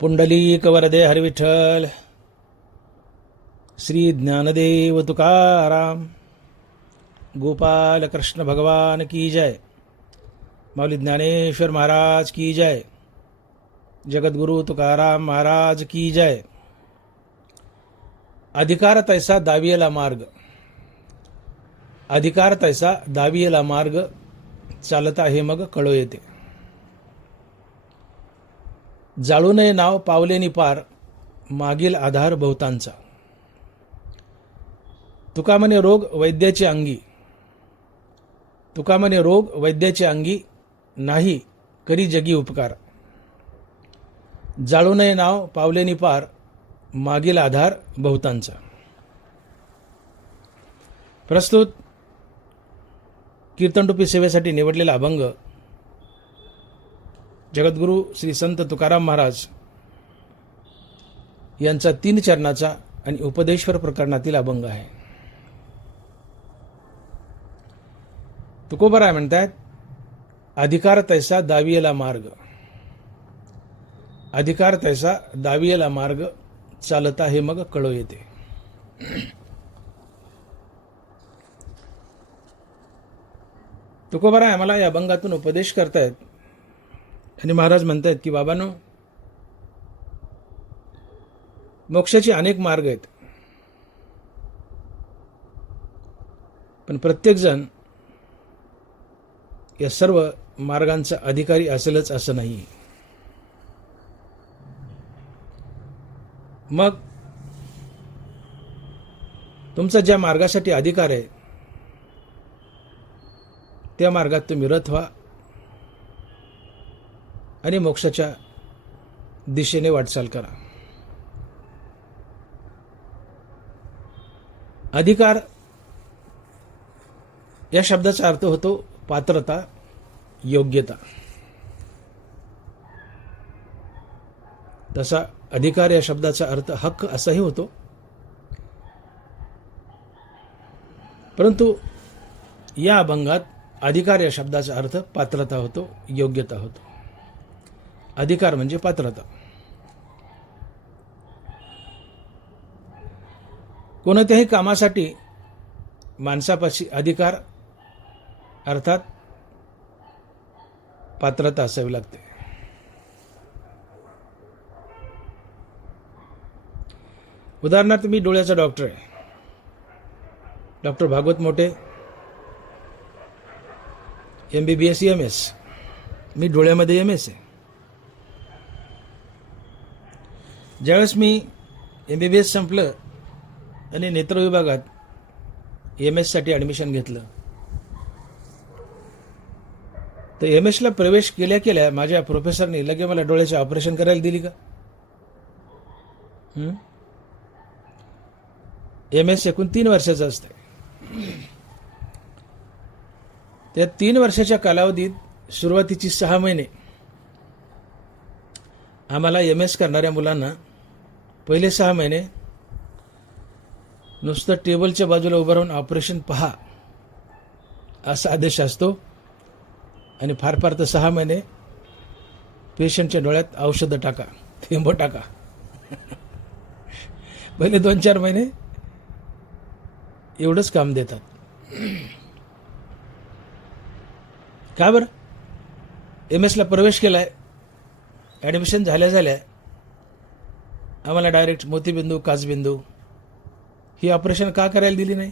पुंडलीक वरदे हरिविठ्ठल. श्री ज्ञानदेव तुकाराम. गोपाल कृष्ण भगवान की जय. माऊली ज्ञानेश्वर महाराज की जय. जगद्गुरु तुकाराम महाराज की जय. अधिकार तैसा दावियला मार्ग. अधिकार तैसा दावियला मार्ग. चालता हे मग कळो येते. जाळू नये नाव पावलेनी पार. मागील आधार बहुतांचा. तुका म्हणे रोग वैद्याचे अंगी. तुका म्हणे रोग वैद्याचे अंगी. नाही करी जगी उपकार. जाळू नये नाव पावलेनी पार. मागील आधार बहुतांचा. प्रस्तुत कीर्तनरूपी सेवेसाठी निवडलेला अभंग जगद्गुरु श्री संत तुकाराम महाराज यांचा 3 चरणाचा आणि उपदेश्वर प्रकरणातील अभंग आहे. तुकोबराय म्हणतात, अधिकार तैसा दावियला मार्ग. अधिकार तैसा दावियला मार्ग. चालता हे मग कळो येते. तुकोबराय आम्हाला या अभंगातून उपदेश करतायत आणि महाराज म्हणतायत की बाबांनो, मोक्षाचे अनेक मार्ग आहेत, पण प्रत्येक जण या सर्व मार्गांचा अधिकारी असेलच असं नाही. मग तुमचा ज्या मार्गासाठी अधिकार आहे त्या मार्गात तुम्ही रथ व्हा आणि मोक्षाच्या दिशेने वाटचाल करा. अधिकार या शब्दाचा अर्थ होतो पात्रता, योग्यता. तसा अधिकार या शब्दाचा अर्थ हक्क असाही होतो. परंतु या अभंगात अधिकार या शब्दाचा अर्थ पात्रता होतो, योग्यता होतो. अधिकार म्हणजे पात्रता. कोणत्याही कामासाठी माणसापाशी अधिकार अर्थात पात्रता असावी लागते. उदाहरणार्थ मी डोळ्याचा डॉक्टर आहे. डॉक्टर भागवत मोठे, MBBS MS. मी डोळ्यामध्ये MS आहे. ज्यावेळेस मी MBBS संपलं आणि नेत्र विभागात MS साठी ॲडमिशन घेतलं, तर MS ला प्रवेश केल्या केल्या माझ्या प्रोफेसरनी लगे मला डोळ्याचे ऑपरेशन करायला दिली का? MS एकूण 3 वर्षाचं असतं. त्या 3 वर्षाच्या कालावधीत सुरुवातीची 6 महिने आम्हाला MS करणाऱ्या मुलांना पहिले 6 महिने नुसतं टेबलच्या बाजूला उभं राहून ऑपरेशन पहा असा आदेश असतो. आणि फार फार तर 6 महिने पेशंटच्या डोळ्यात औषधं टाका, थेंब टाका. पहिले 2-4 महिने एवढंच काम देतात. का बरं? MS ला प्रवेश केलाय, ॲडमिशन झाल्या आम्हाला डायरेक्ट मोतीबिंदू, काचबिंदू ही ऑपरेशन का करायला दिली नाही?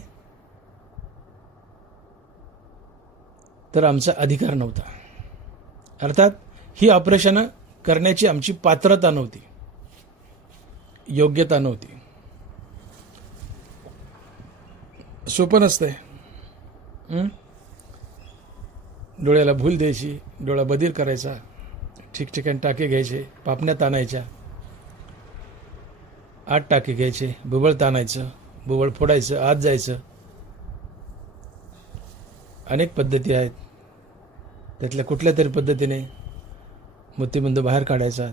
तर आमचा अधिकार नव्हता. अर्थात ही ऑपरेशन करण्याची आमची पात्रता नव्हती, योग्यता नव्हती. सोपं नसतंय. डोळ्याला भूल द्यायची, डोळा बधीर करायचा, ठिकठिकाणी टाके घ्यायचे, पापण्यात आणायच्या, 8 टाके घ्यायचे, बुबळ ताणायचं, बुबळ फोडायचं, आत जायचं. अनेक पद्धती आहेत. त्यातल्या कुठल्या तरी पद्धतीने मोतीबिंदू बाहेर काढायचा,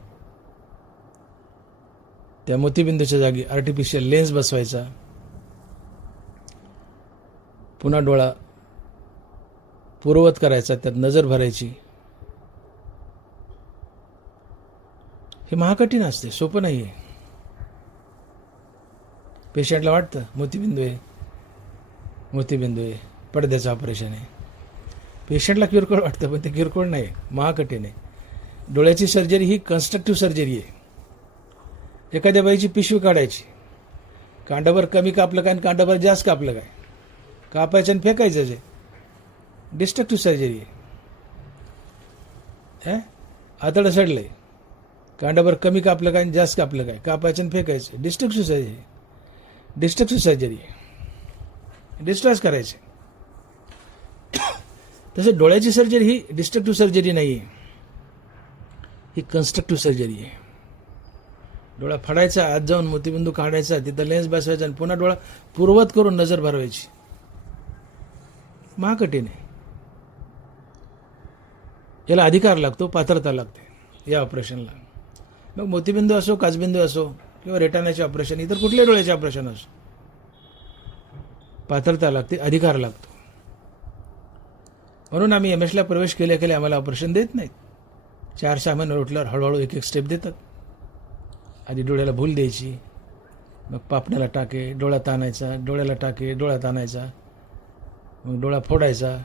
त्या मोतीबिंदूच्या जागी आर्टिफिशियल लेन्स बसवायचा, पुन्हा डोळा पूर्ववत करायचा, त्यात नजर भरायची. हे महाकठीण असते, सोपं नाही आहे. पेशंटला वाटतं मोतीबिंदू आहे, पडद्याचं ऑपरेशन आहे. पेशंटला किरकोळ वाटतं, पण ते किरकोळ नाही, महाकठीण आहे. डोळ्याची सर्जरी ही कन्स्ट्रक्टिव्ह सर्जरी आहे. एखाद्या बाईची पिशवी काढायची, कांडाभर कमी कापलं काय आणि कांडाभर जास्त कापलं काय, कापायचं आणि फेकायचं जे डिस्ट्रक्टिव्ह सर्जरी आहे. आतडं सडलंय, कांडाभर कमी कापलं काय आणि जास्त कापलं काय, कापायचं आणि फेकायचं डिस्ट्रक्टिव्ह सर्जरी आहे. डिस्ट्रॉय करायचे. तसं डोळ्याची सर्जरी ही डिस्ट्रक्टिव्ह सर्जरी नाही आहे, ही कन्स्ट्रक्टिव्ह सर्जरी आहे. डोळा फाडायचा, आत जाऊन मोतीबिंदू काढायचा, तिथं लेन्स बसवायचा आणि पुन्हा डोळा पूर्ववत करून नजर भरवायची. महाकठीण आहे. याला अधिकार लागतो, पात्रता लागते या ऑपरेशनला. मग मोतीबिंदू असो, काचबिंदू असो किंवा रेटाण्याचे ऑपरेशन, इतर कुठल्याही डोळ्याचे ऑपरेशन असो, पात्रता लागते, अधिकार लागतो. म्हणून आम्ही एमएसला प्रवेश केल्या आम्हाला ऑपरेशन देत नाहीत. 4-6 महिने उठल्यावर हळूहळू एक स्टेप देतात. आधी डोळ्याला भूल द्यायची, मग पापण्याला टाके, डोळ्यात आणायचा, डोळ्याला टाके, डोळ्यात आणायचा, मग डोळा फोडायचा.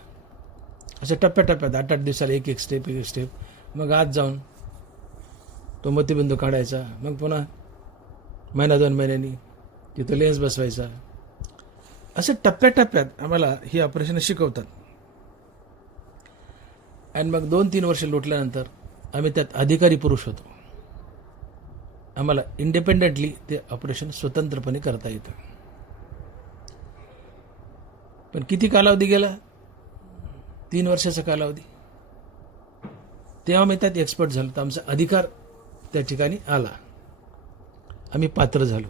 असं टप्प्याटप्प्यात 8-8 दिवसाला एक स्टेप. मग आत जाऊन तो मोतीबिंदू काढायचा, मग पुन्हा 1-2 महिन्यांनी तिथं लेन्स बसवायचा. असं टप्प्याटप्प्यात आम्हाला ही ऑपरेशन शिकवतात. आणि मग 2-3 वर्ष लोटल्यानंतर आम्ही त्यात अधिकारी पुरुष होतो. आम्हाला इंडिपेंडेंटली ते ऑपरेशन स्वतंत्रपणे करता येतं. पण किती कालावधी गेला? 3 वर्षाचा कालावधी. तेव्हा मी त्यात एक्सपर्ट झालो, तर आमचा अधिकार त्या ठिकाणी आला, आम्ही पात्र झालो.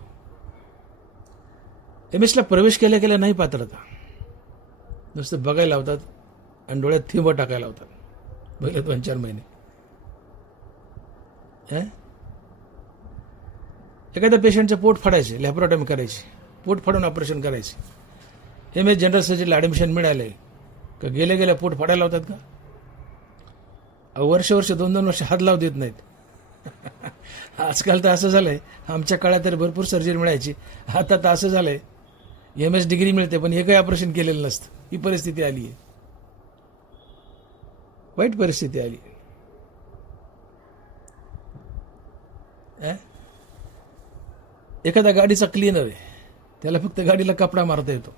एमएसला प्रवेश केल्या नाही पात्रता, नुसतं बघायला लावतात आणि डोळ्यात थिंब टाकायला लावतात पहिले 2-4 महिने. एखाद्या पेशंटचं पोट फाडायचे, लॅप्रोटॉमी करायची, पोट फाडून ऑपरेशन करायचे. एमएस जनरल सर्जरीला ॲडमिशन मिळाले का गेल्या पोट फाडायला लावतात का? वर्ष 2-2 वर्ष हात लावू देत नाहीत. आजकाल तर असं झालंय, आमच्या काळात तर भरपूर सर्जरी मिळायची, आता तर असं झालंय एमएस डिग्री मिळते पण हे काही ऑपरेशन केलेलं नसतं. ही परिस्थिती आली आहे, वाईट परिस्थिती आली. एखादा गाडीचा क्लिनर आहे, त्याला फक्त गाडीला कपडा मारता येतो,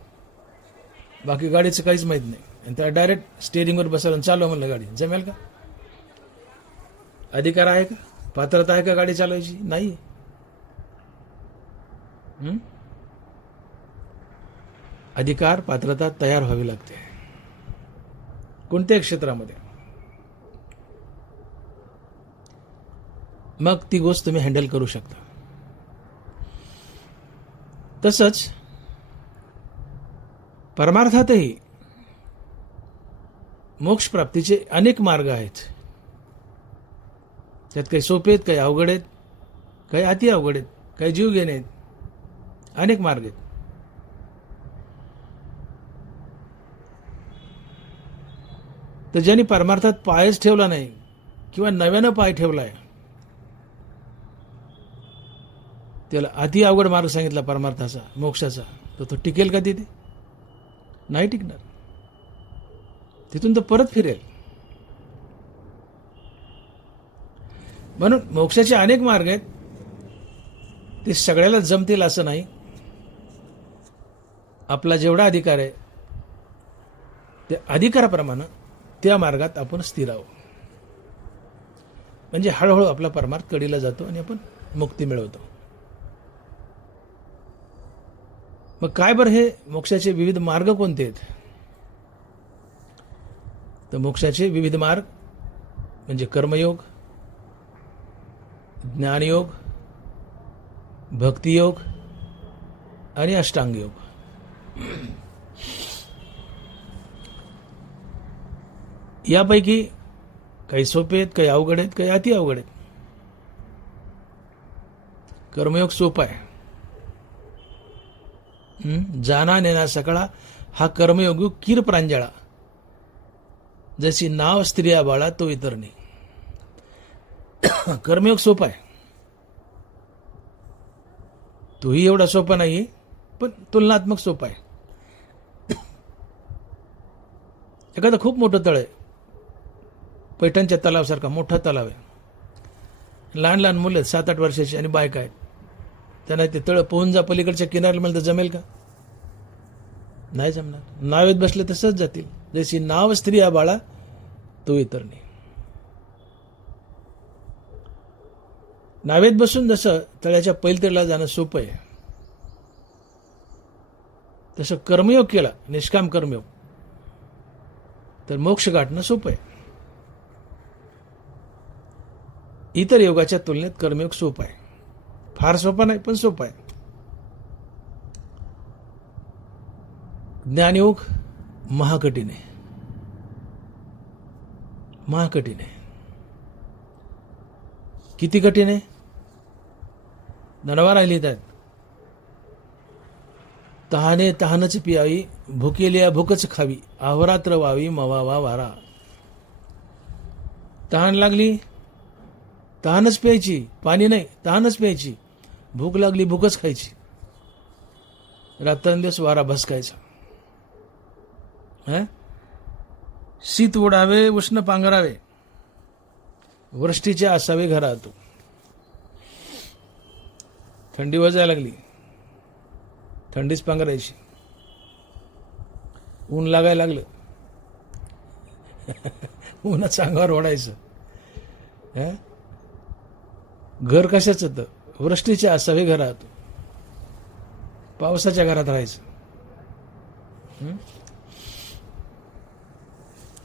बाकी गाडीचं काहीच माहीत नाही, आणि त्याला डायरेक्ट स्टेअरिंगवर बसवून चालवा म्हणलं गाडी, जमेल का? अधिकार आहे का? पात्रता आहे का गाडी चालवायची? नाही. अधिकार, पात्रता तयार व्हावी लागते कोणत्याही क्षेत्रामध्ये. मग ती गोष्ट तुम्ही हँडल करू शकता. तसंच परमार्थातही मोक्ष प्राप्तीचे अनेक मार्ग आहेत. त्यात काही सोपे आहेत, काही अवघड आहेत, काही अति अवघड आहेत, काही जीव घेणे आहेत, अनेक मार्ग आहेत. तर ज्यांनी परमार्थात पायच ठेवला नाही किंवा नव्यानं पाय ठेवलाय, त्याला अति अवघड मार्ग सांगितला परमार्थाचा, मोक्षाचा, तर तो टिकेल का तिथे? नाही टिकणार. तिथून तो परत फिरेल. म्हणून मोक्षाचे अनेक मार्ग आहेत, ते सगळ्याला जमतील असं नाही. आपला जेवढा अधिकार आहे त्या अधिकाराप्रमाणे त्या मार्गात आपण स्थिर आहोत, म्हणजे हळूहळू आपला परमार्थ कडीला जातो आणि आपण मुक्ती मिळवतो. मग काय बरं हे मोक्षाचे विविध मार्ग कोणते आहेत? तर मोक्षाचे विविध मार्ग म्हणजे कर्मयोग, ज्ञानयोग, भक्तियोग आणि अष्टांग योग. यापैकी काही सोपे आहेत, काही अवघड आहेत, काही अति अवघड आहेत. कर्मयोग सोपा आहे. जाना नेना सकळा हा कर्मयोग कीर प्रांजळा, जशी नाव स्त्रिया बाळा तो इतर नाही. कर्मयोग सोपा आहे. तोही एवढा सोपा नाही, पण तुलनात्मक सोपा आहे. एखादं खूप मोठं तळ आहे, पैठणच्या तलावासारखा मोठा तलाव आहे. लहान लहान मुलं 7-8 वर्षाची आणि बायका आहेत. त्यांना ते तळ पोहून जा पलीकडच्या किनाऱ्याला, मला तर जमेल का? नाही जमणार. नावेत बसले तसंच जातील. जशी नाव स्त्री बाळा तो इतर नाही. नावेत बसून जसं तळ्याच्या पैलतीला जाणं सोपं आहे, तसं कर्मयोग केला, निष्काम कर्मयोग, तर मोक्ष गाठणं सोपं आहे. इतर योगाच्या तुलनेत कर्मयोग सोपा आहे. फार सोपा नाही, पण सोपा आहे. ज्ञानयोग महाकठीण आहे. महाकठीण आहे. किती कठीण आहे? धनवारा लिहितात, तहाने तहानच पियावी, भुकेलिया भूकच खावी, अहोरात्र व्हावी मवावा वारा. तहान लागली, तहानच प्यायची, पाणी नाही, तहानच प्यायची. भूक लागली, भूकच खायची. रात्रंदिवस वारा भसकायचा. शीत ओढावे, उष्ण पांघरावे, वृष्टीचे असावे घरात. थंडी वाजायला लागली, थंडीच पांघरायची. ऊन लागायला लागलं, उन्हाचं अंगावर ओढायचं. घर कशाच होतं? वृष्टीचे असावे घरात, पावसाच्या घरात राहायचं.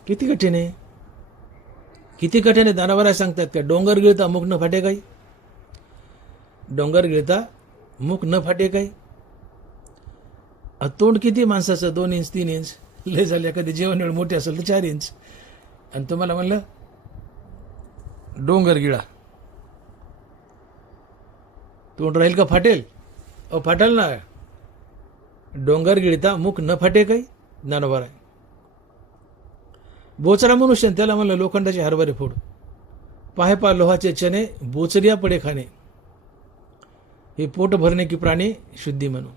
किती कठीण आहे, किती कठीण आहे. दानावर सांगतात का, डोंगर गिळता मुख न फाटे काही. डोंगर गिळता मुख न फाटे काही. तोंड किती माणसाचं? 2 इंच 3 इंच लय झाले. कधी जेवण वेळ मोठी असेल तर 4 इंच. आणि तुम्हाला म्हणलं डोंगर गिळा, तोंड राहील का? फाटेल. फाटेल ना. डोंगर गिळता मुख न फाटे काही. ज्ञानोबा आहे. बोचरा मनुष्य, त्याला म्हणलं लोखंडाचे हरभरे फोड, पाहे पा लोहाचे चणे, बोचरिया पडे खाणे, हे पोट भरणे की प्राणी शुद्धी म्हणू.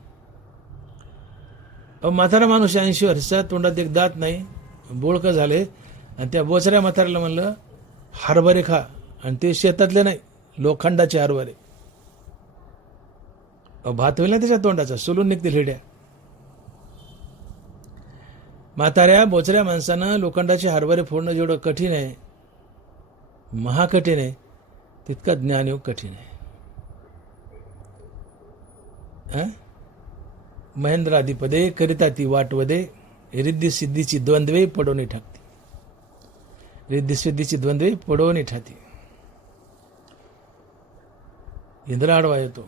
म्हातारा माणूस 80 वर्षाचा, तोंडात एक दात नाही, बोळकं झाले, आणि त्या बोचऱ्या म्हाताऱ्याला म्हणलं हरभरे खा, आणि ते शेतातले नाही, लोखंडाचे हरभरे. भात होईल ना त्याच्या तोंडाचा, सोलून निघतील हिड्या. म्हाताऱ्या बोचऱ्या माणसानं लोखंडाचे हरभरे फोडणं जेवढं कठीण आहे, महाकठीण आहे, तितका ज्ञानयोग कठीण आहे. महेंद्राधिपदे करिता ती वाटवदे, रिद्धी सिद्धीची द्वंद्वे पडवणे ठाकते. रिद्धी सिद्धीची द्वंद्वे पडवणे ठाकते. इंद्र आडवा येतो.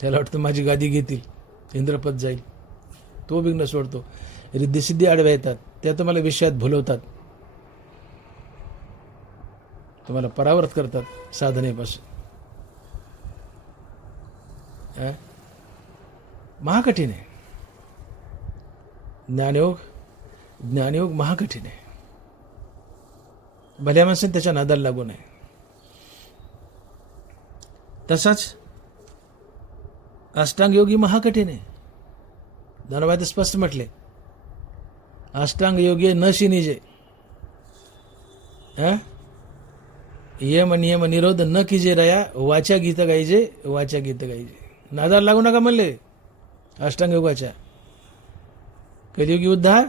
त्याला वाटतं माझी गादी घेतील, इंद्रपद जाईल, तो विघ्न सोडतो. रिद्धी सिद्धी आडव्या येतात, त्या तुम्हाला विषयात भुलवतात, तुम्हाला परावर्त करतात साधनेपासून. महाकठीण आहे ज्ञानयोग. ज्ञानयोग महाकठीण आहे. भल्या माणसाने त्याच्या नादाला लागू नये. तसाच अष्टांग योगी महाकठीण आहे. धनवाद स्पष्ट म्हटले, अष्टांग योगी न शिनिजे. यम नियम निरोध न कीजे रया, वाचा गीत गायजे, वाचा गीत गायजे. नादाला लागू नका म्हणले अष्टांग योगाच्या. कलियुगी उद्धार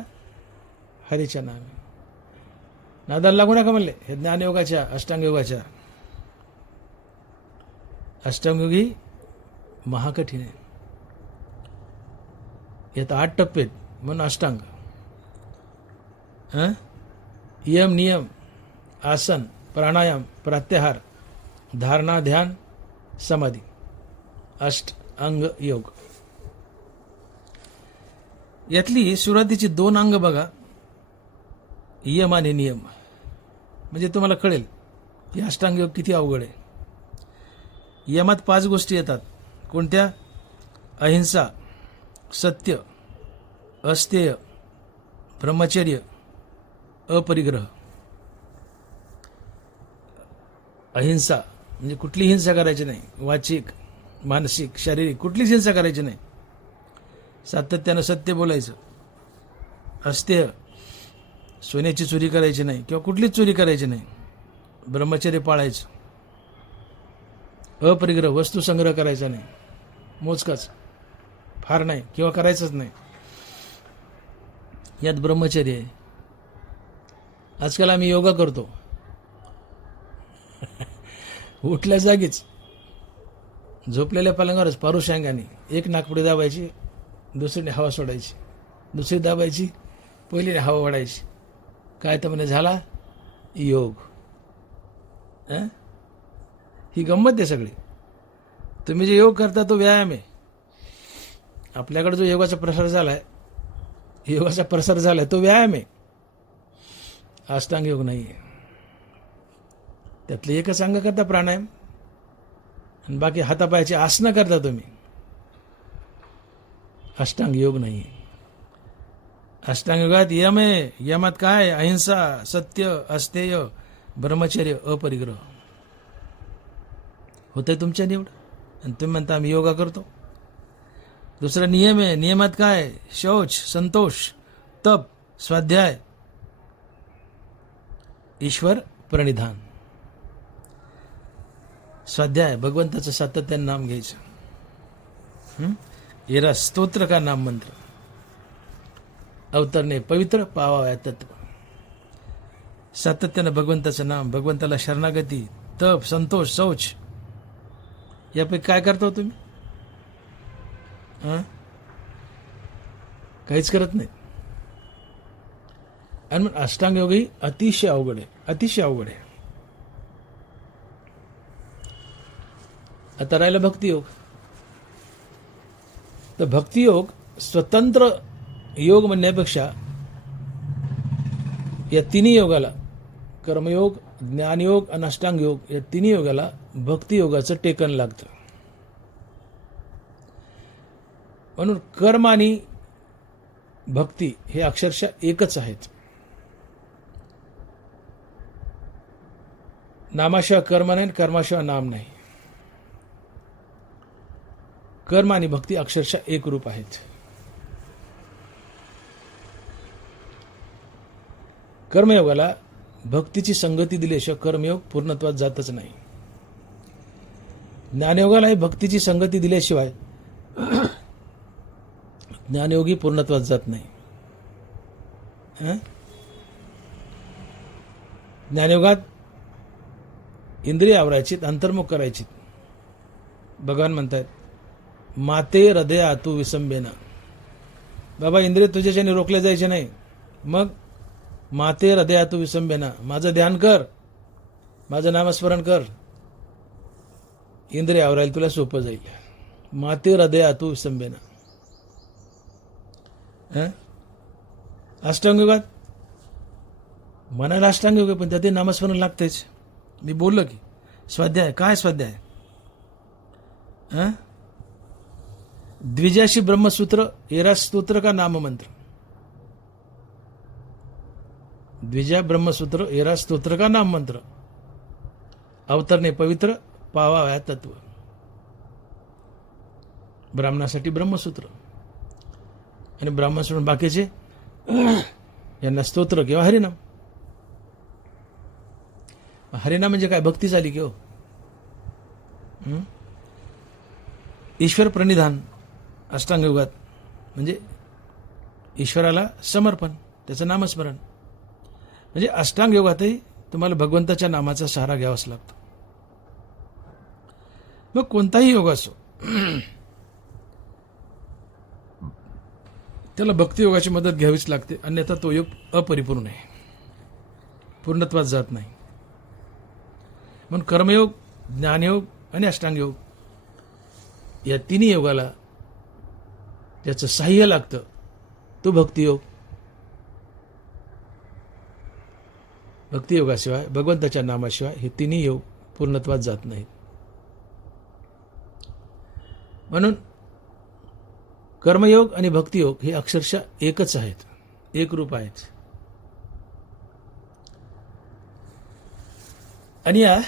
हरीच्या नामे. नादाला लागू नका म्हणले हे ज्ञानयोगाच्या, अष्टांग योगाच्या. अष्टांगयोगी महाकठीण आहे. यात 8 टप्पे म्हणून अष्टांग. यम नियम, आसन, प्राणायाम, प्रत्याहार, धारणा, ध्यान, समाधी. अष्टांग योग. यातली सुरुवातीची 2 अंग बघा, यम आणि नियम, म्हणजे तुम्हाला कळेल की अष्टांग योग किती अवघड आहे. यमात 5 गोष्टी येतात. कोणत्या? अहिंसा, सत्य, अस्तेय, ब्रह्मचर्य, अपरिग्रह. अहिंसा म्हणजे कुठली हिंसा करायची नाही, वाचिक, मानसिक, शारीरिक कुठलीच हिंसा करायची नाही. सातत्यानं सत्य बोलायचं, अस्तेय, सोन्याची चोरी करायची नाही किंवा कुठलीच चोरी करायची नाही, ब्रह्मचर्य पाळायचं, अपरिग्रह वस्तू संग्रह करायचा नाही, मोजकाच, फार नाही किंवा करायचंच नाही, यात ब्रह्मचर्य आहे. आजकाल आम्ही योगा करतो, उठल्या जागीच झोपलेल्या पलंगावरच पारुशांगाने एक नाकपुडी दाबायची, दुसरीने हवा सोडायची, दुसरी दाबायची, पहिलीने हवा ओढायची. काय तर म्हणे झाला योग. ही गंमत आहे सगळी. तुम्ही जे योग करता तो व्यायाम आहे. आपल्याकडे जो योगाचा प्रसार झालाय तो व्यायाम आहे, अष्टांग योग नाही आहे. त्यातले एकच अंग करता प्राणायाम आणि बाकी हातापायाची आसनं करता तुम्ही. अष्टांग योग नाही आहे. अष्टांग योगात यम आहे. यमात काय? अहिंसा, सत्य, अस्तेय, ब्रह्मचर्य, अपरिग्रह. होतंय तुमच्या निवड आणि तुम्ही म्हणता आम्ही योगा करतो. दुसरा नियम आहे. नियमात काय? शौच, संतोष, तप, स्वाध्याय, ईश्वर प्रणिधान. स्वाध्याय भगवंताचं सातत्यानं नाम घ्यायचं. येरा स्तोत्र का नाम मंत्र. अवतरणे पवित्र पावाव्या तत्व. सातत्यानं भगवंताचं नाम, भगवंताला शरणागती, तप, संतोष, शौच, यापैकी काय करता तुम्ही? काहीच करत नाही. आणि मग अष्टांग योग ही अतिशय अवघड आहे, अतिशय अवघड आहे. आता राहिला भक्तियोग. तर भक्तियोग स्वतंत्र योग म्हणण्यापेक्षा या तिन्ही योगाला, कर्मयोग, ज्ञानयोग आणि अष्टांग योग, या तिन्ही योगाला भक्तियोगाचं टेकन लागतं. म्हणून कर्म आणि भक्ती हे अक्षरशः एकच आहेत. नामाशिवाय कर्म नाही, कर्माशिवाय नाम नाही. कर्म आणि भक्ती अक्षरशः एक रूप आहेत. कर्मयोगाला भक्तीची संगती दिल्याशिवाय कर्मयोग पूर्णत्वात जातच नाही. ज्ञानयोगालाही भक्तीची संगती दिल्याशिवाय ज्ञानयोगी पूर्णत्वात जात नाही. ज्ञानयोगात इंद्रिय आवरायचीत, अंतर्मुख करायचीत. भगवान म्हणतात माते हृदय आतू विसंबेना. बाबा इंद्रिय तुझ्याच्याने रोखले जायचे नाही. मग माते हृदय आतू विसंबेना, माझं ध्यान कर, माझं नामस्मरण कर, इंद्रिय आवरायला तुला सोपं जाईल. माते हृदय आतू विसंबेना. अष्टांग योगात मनाला अष्टांग योग, पण त्यात नामस्मरण लागतेच. मी बोललो की स्वाध्याय. काय स्वाध्याय? द्विजाशी ब्रह्मसूत्र, येरा स्तोत्र का नाम मंत्र. द्विजा ब्रह्मसूत्र, येरा स्तोत्र का नाम मंत्र. अवतरणे पवित्र पावाव्या तत्व. ब्राह्मणासाठी ब्रह्मसूत्र आणि ब्राह्मण सोडून बाकीचे यांना स्तोत्र किंवा हरिनाम. हरिनाम म्हणजे काय? भक्ती झाली की हो. ईश्वर प्रणिधान अष्टांग योगात म्हणजे ईश्वराला समर्पण, त्याचं नामस्मरण. म्हणजे अष्टांग योगातही तुम्हाला भगवंताच्या नामाचा सहारा घ्यावाच लागतो. मग कोणताही योग असो, त्याला भक्तियोगाची मदत घ्यावीच लागते, अन्यथा तो योग अपरिपूर्ण आहे, पूर्णत्वात जात नाही. म्हणून कर्मयोग, ज्ञानयोग आणि अष्टांग योग या तिन्ही योगाला ज्याचं साह्य लागतं तो भक्तियोग. भक्तियोगाशिवाय, भगवंताच्या नामाशिवाय हे तिन्ही योग पूर्णत्वात जात नाहीत. म्हणून कर्मयोग आणि भक्तियोग हे अक्षरशः एकच आहेत, एक रूप आहेत. आणि या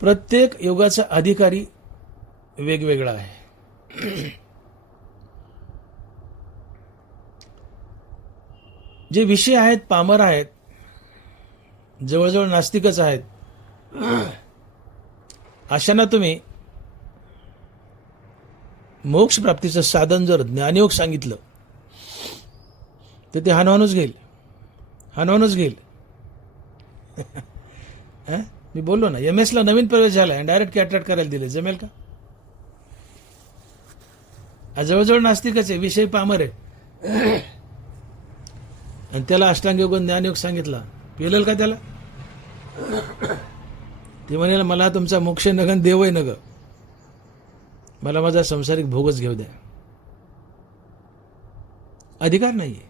प्रत्येक योगाचा अधिकारी वेगवेगळा आहे. जे विषय आहेत पामर आहेत, जवळजवळ नास्तिकच आहेत, अशांना तुम्ही मोक्ष प्राप्तीचं साधन जर ज्ञानयोग सांगितलं तर ते हानवानच घेईल. मी बोललो ना, MS ला नवीन प्रवेश झाला आणि डायरेक्ट कॅटरेट करायला दिले, जमेल का? जवळजवळ नास्तिकच आहे, विषय पामर आहे, आणि त्याला अष्टांग योग ज्ञानयोग सांगितला, पेलेल का त्याला? ते म्हणेल मला तुमचा मोक्ष नगन देवय नग, मला माझा संसारिक भोगच घेऊ द्या. अधिकार नाहीये.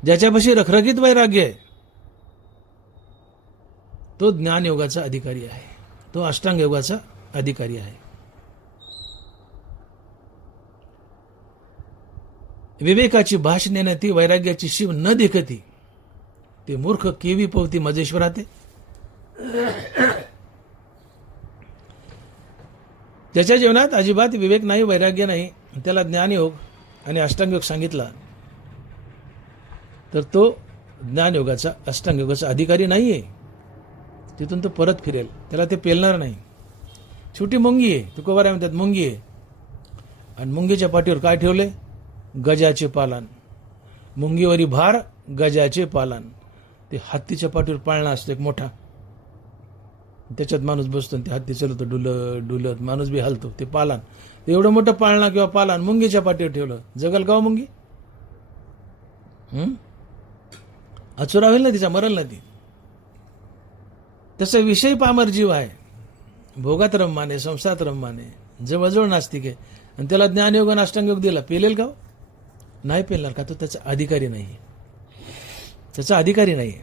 ज्याच्यापाशी रखरखीत वैराग्य आहे तो ज्ञानयोगाचा अधिकारी आहे, तो अष्टांग योगाचा अधिकारी आहे. विवेकाची भाषणे न ती वैराग्याची शिव न देखती, ते मूर्ख केवी पवती मजेश्वराते. ज्याच्या जीवनात अजिबात विवेक नाही, वैराग्य नाही, त्याला ज्ञानयोग आणि अष्टांगयोग सांगितला तर तो ज्ञानयोगाचा अष्टांगयोगाचा अधिकारी नाहीये. तिथून तो परत फिरेल, त्याला ते पेलणार नाही. छोटी मुंगी आहे, तुकोबाराय म्हणतात मुंगी आहे, आणि मुंगीच्या पाठीवर काय ठेवले? गजाचे पालन. मुंगीवरी भार गजाचे पालन. ते हत्तीच्या पाठीवर पाळणा असतो एक मोठा, त्याच्यात माणूस बसतो, ते हत्ती चालवतो डुलत, माणूस बी हलतो, ते पालन. एवढं मोठं पाळणा किंवा पालन मुंगीच्या पाठीवर ठेवलं, जगल गाव मुंगी? अचुरा होईल ना तिचा, मरल ना ती. तसं विषय पामर जीव आहे, भोगात रममाने, संसारात रममाने, जवळजवळ नास्तिक आहे, आणि त्याला ज्ञानयोग आणि अष्टांगयोग दिला, पेलेल का? नाही पेलणार का? तो त्याचा अधिकारी नाही, त्याचा अधिकारी नाही.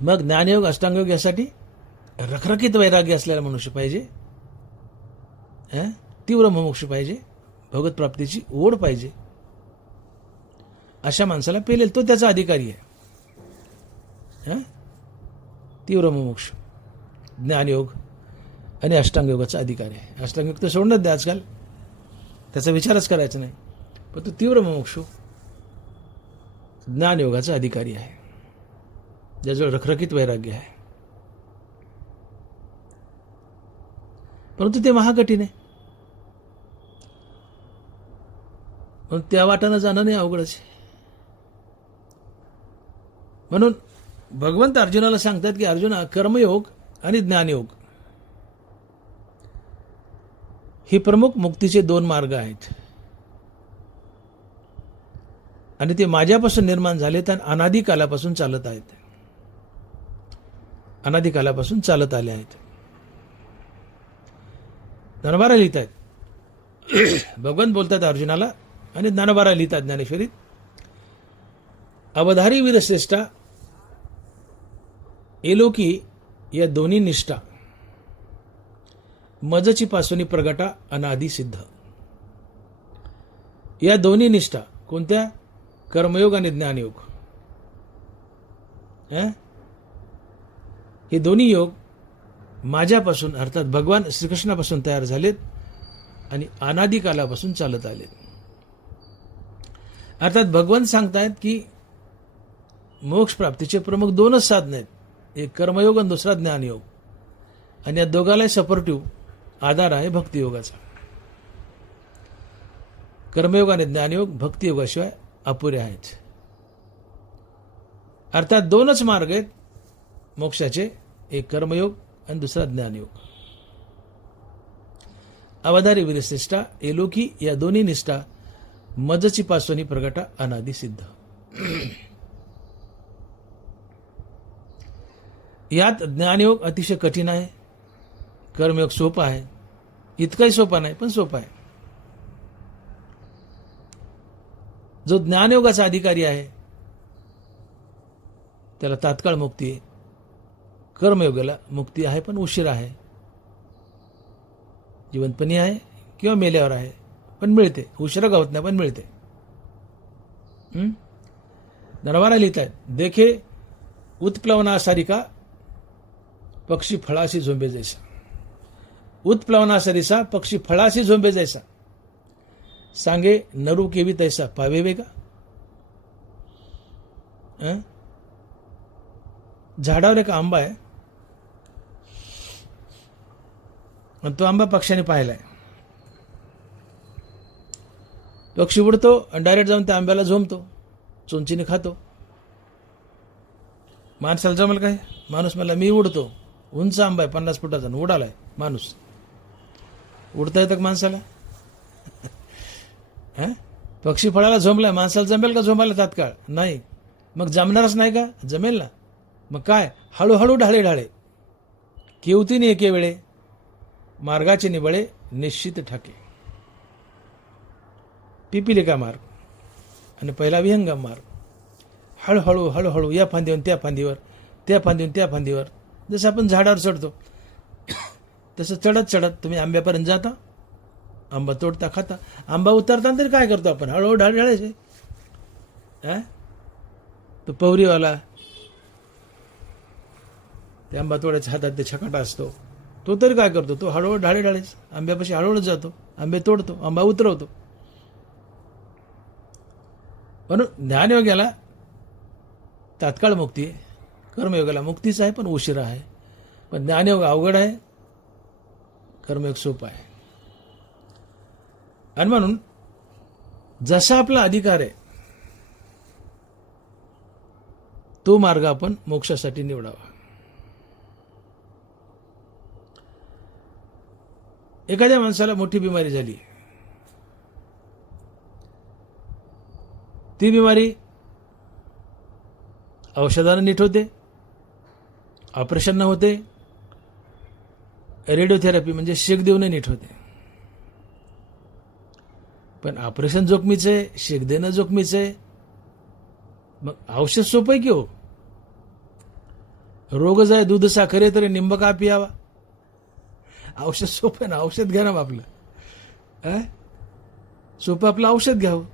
मग ज्ञानयोग अष्टांगयोग यासाठी रखरखीत वैराग्य असलेला मनुष्य पाहिजे, तीव्र मुमुक्षु पाहिजे, भगवत प्राप्तीची ओढ पाहिजे. अशा माणसाला पेलेल, तो त्याचा अधिकारी आहे. तीव्र मुमुक्षु ज्ञानयोग आणि अष्टांगयोगाचा अधिकारी आहे. अष्टांगयोग तर सोडणंच द्या आजकाल, त्याचा विचारच करायचा नाही. पण तो तीव्र मुमुक्षु ज्ञानयोगाचा अधिकारी आहे, ज्याजवळ रखरखीत वैराग्य आहे. परंतु ते महाकठीण आहे, म्हणून त्या वाटानं जाणं नाही, अवघडच. म्हणून भगवंत अर्जुनाला सांगतात की अर्जुना, कर्मयोग आणि ज्ञानयोग हे प्रमुख मुक्तीचे दोन मार्ग आहेत, आणि ते माझ्यापासून निर्माण झालेत आणि अनादी कालापासून चालत आहेत, अनादी कालापासून चालत आले आहेत. ज्ञानोबारा लिहित आहेत, भगवंत बोलतात अर्जुनाला, आणि ज्ञानोबारा लिहितात ज्ञानेश्वरीत, अवधारी वीरश्रेष्ठा एलोकी या दोन्ही निष्ठा मजची पासोनी प्रगटा अनादी सिद्ध. या दोन्ही निष्ठा कोणत्या? कर्मयोग आणि ज्ञानयोग. हे दोन्ही योग माझ्यापासून अर्थात भगवान श्रीकृष्णापासून तयार झालेत आणि अनादी कालापासून चालत आलेत. अर्थात भगवान सांगतायत की मोक्ष प्राप्तीचे प्रमुख दोनच साधन आहेत, एक कर्मयोग आणि दुसरा ज्ञानयोग, आणि या दोघाला सपोर्टिव्ह आधार आहे भक्तियोगाचा. कर्मयोग आणि ज्ञानयोग भक्तियोगाशिवाय अपुरे आहेत. अर्थात दोनच मार्ग आहेत मोक्षाचे, एक कर्मयोग आणि दुसरा ज्ञानयोग. अवधारी वीरश्रेष्ठा एलोकी या दोन्ही निष्ठा मजची पासोनी प्रगटा अनादी सिद्ध. यात ज्ञानयोग अतिशय कठीण आहे, कर्मयोग सोपा आहे. इतकाही सोपा नाही पण सोपा आहे. जो ज्ञानयोगाचा अधिकारी आहे त्याला तात्काळ मुक्ती आहे, कर्मयोगाला मुक्ती आहे पण उशीर आहे, जिवंतपणी आहे किंवा मेल्यावर आहे पण मिळते, उशिरा गावत नाही पण मिळते. ज्ञानोबारा लिहित आहेत, देखे उत्प्लवना सारिका पक्षी फळाशी झोंबे जैसा. उत्प्लवना सरिसा पक्षी फळाशी झोंबे जैसा. सांगे नरू केवी तैसा पावे वेगा. झाडावर एक आंबा आहे आणि तो आंबा पक्ष्याने पाहिलाय. पक्षी उडतो आणि डायरेक्ट जाऊन त्या आंब्याला झोंबतो, चोंचीने खातो. माणसाला जमल काय? माणूस मला मी उडतो, उंच आंबा आहे 50 फुटाचा, उडालाय माणूस. उडता येतं का माणसाला? पक्षी फळाला झोंबलाय, माणसाला जमेल का झोंबायला तात्काळ? नाही. मग जमणारच नाही का? जमेल ना. मग काय? हळूहळू ढाळे ढाळे केवतीने एके वेळे मार्गाचे निबळे निश्चित ठाके. पिपिलिका मार्ग आणि पहिला विहंगम मार्ग. हळूहळू हळूहळू या फांदीवर त्या फांदीवर, त्या फांदीवर त्या फांदीवर. जसं आपण झाडावर चढतो तसं चढत चढत तुम्ही आंब्यापर्यंत जाता, आंबा तोडता खाता. आंबा उतरताना तरी काय करतो आपण? हळूहळू ढाळे ढाळायचे. तो पवरीवाला ते आंबा तोडायच्या हातात ते छकाटा असतो, तो तरी काय करतो? तो हळूहळू ढाळे ढाळेच आंब्यापाशी हळूहळू जातो, आंबे तोडतो, आंबा उतरवतो. म्हणून ज्ञानयोगाला तात्काळ मुक्ती आहे, कर्मयोगाला मुक्तीच आहे पण उशिरा आहे. पण ज्ञानयोग अवघड आहे, कर्मयोग सोपं आहे. आणि म्हणून जसा आपला अधिकार आहे तो मार्ग आपण मोक्षासाठी निवडावा. एखाद्या माणसाला मोठी बिमारी झाली, ती बिमारी औषधानं नीट होते, ऑपरेशन न होते, रेडिओथेरपी म्हणजे शेक देऊन नीट होते. पण ऑपरेशन जोखमीचं आहे, शेक देणं जोखमीचं आहे. मग औषध सोपं आहे की हो? रोग जाय दूध साखर आहे तरी निंब का पियावा? औषध सोपं आहे ना, औषध घ्या ना आपलं. सोपं आपलं औषध घ्यावं.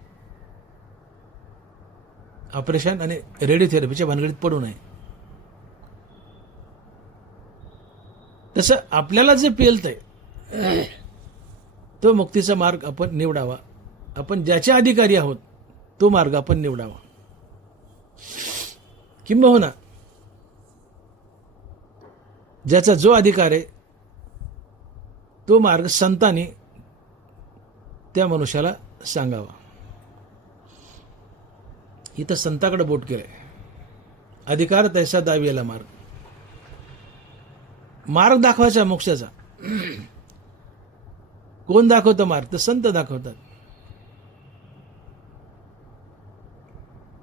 ऑपरेशन आणि रेडिओथेरपीच्या भानगडीत पडू नये. तसं आपल्याला जे पेलतंय तो मुक्तीचा मार्ग आपण निवडावा. आपण ज्याचे अधिकारी आहोत तो मार्ग आपण निवडावा. किंबहुना ज्याचा जो अधिकार आहे तो मार्ग संतांनी त्या मनुष्याला सांगावा. इथं संताकडे बोट केलंय. अधिकार तैसा दावियाला मार्ग. मार्ग दाखवायचा मोक्षाचा. कोण दाखवतं मार्ग? तर संत दाखवतात.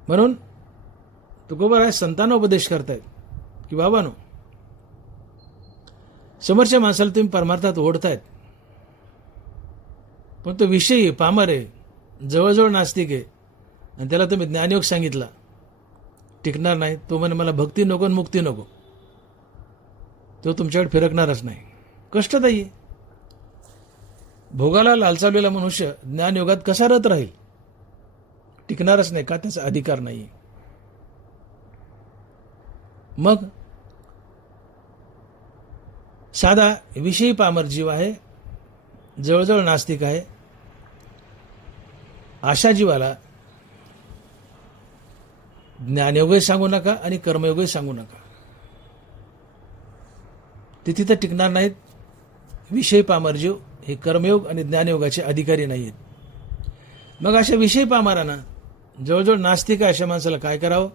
म्हणून तुकोबर आहे संतांना उपदेश करतायत की बाबानो, समोरच्या माणसाला तुम्ही परमार्थात ओढतायत, पण तो विषयी पामर आहे, जवळजवळ नास्तिक आहे, आणि त्याला तुम्ही ज्ञानयोग सांगितला, टिकणार नाही. तो म्हणे मला भक्ती नको आणि मुक्ती नको, तो तुमच्याकडे फिरकणारच नाही. कष्टदायी आहे. भोगाला लालचावलेला मनुष्य ज्ञानयोगात कसा रत राहील? टिकणारच नाही. का? त्याचा अधिकार नाही. मग साधा विषयी पामर जीव आहे, जवळजवळ नास्तिक आहे, अशा जीवाला ज्ञानयोगही सांगू नका आणि कर्मयोगही सांगू नका. ते तिथं टिकणार नाहीत. विषयी पामर जीव हे कर्मयोग आणि ज्ञानयोगाचे अधिकारी नाही आहेत. मग अशा विषयी पामरांना, जवळजवळ नास्तिक आहे अशा माणसाला काय करावं?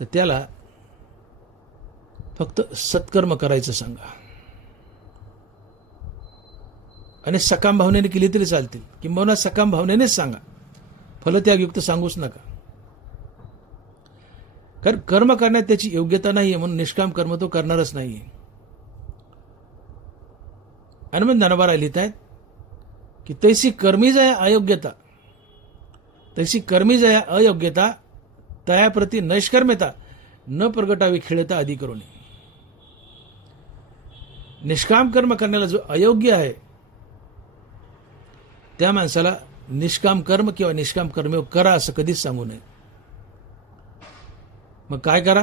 तर त्याला फक्त सत्कर्म करायचं सांगा. आणि सकाम भावनेने केली तरी चालतील, किंबहुना सकाम भावनेनेच सांगा. फलत्यागयुक्त सांगूच नका. कारण कर्म करण्यात त्याची योग्यता नाहीये, म्हणून निष्काम कर्म तो करणारच नाहीये. हनुमान ज्ञानोबा लिहित आहेत की तैसी कर्मी जया अयोग्यता, तैसी कर्मी जया अयोग्यता, तयाप्रती नैष्कर्म्यता न प्रगटावी खेळता आधी करून. निष्काम कर्म करण्याला जो अयोग्य आहे त्या माणसाला निष्काम कर्म किंवा निष्काम कर्मयोग करा असं कधीच सांगू नये. मग काय करा,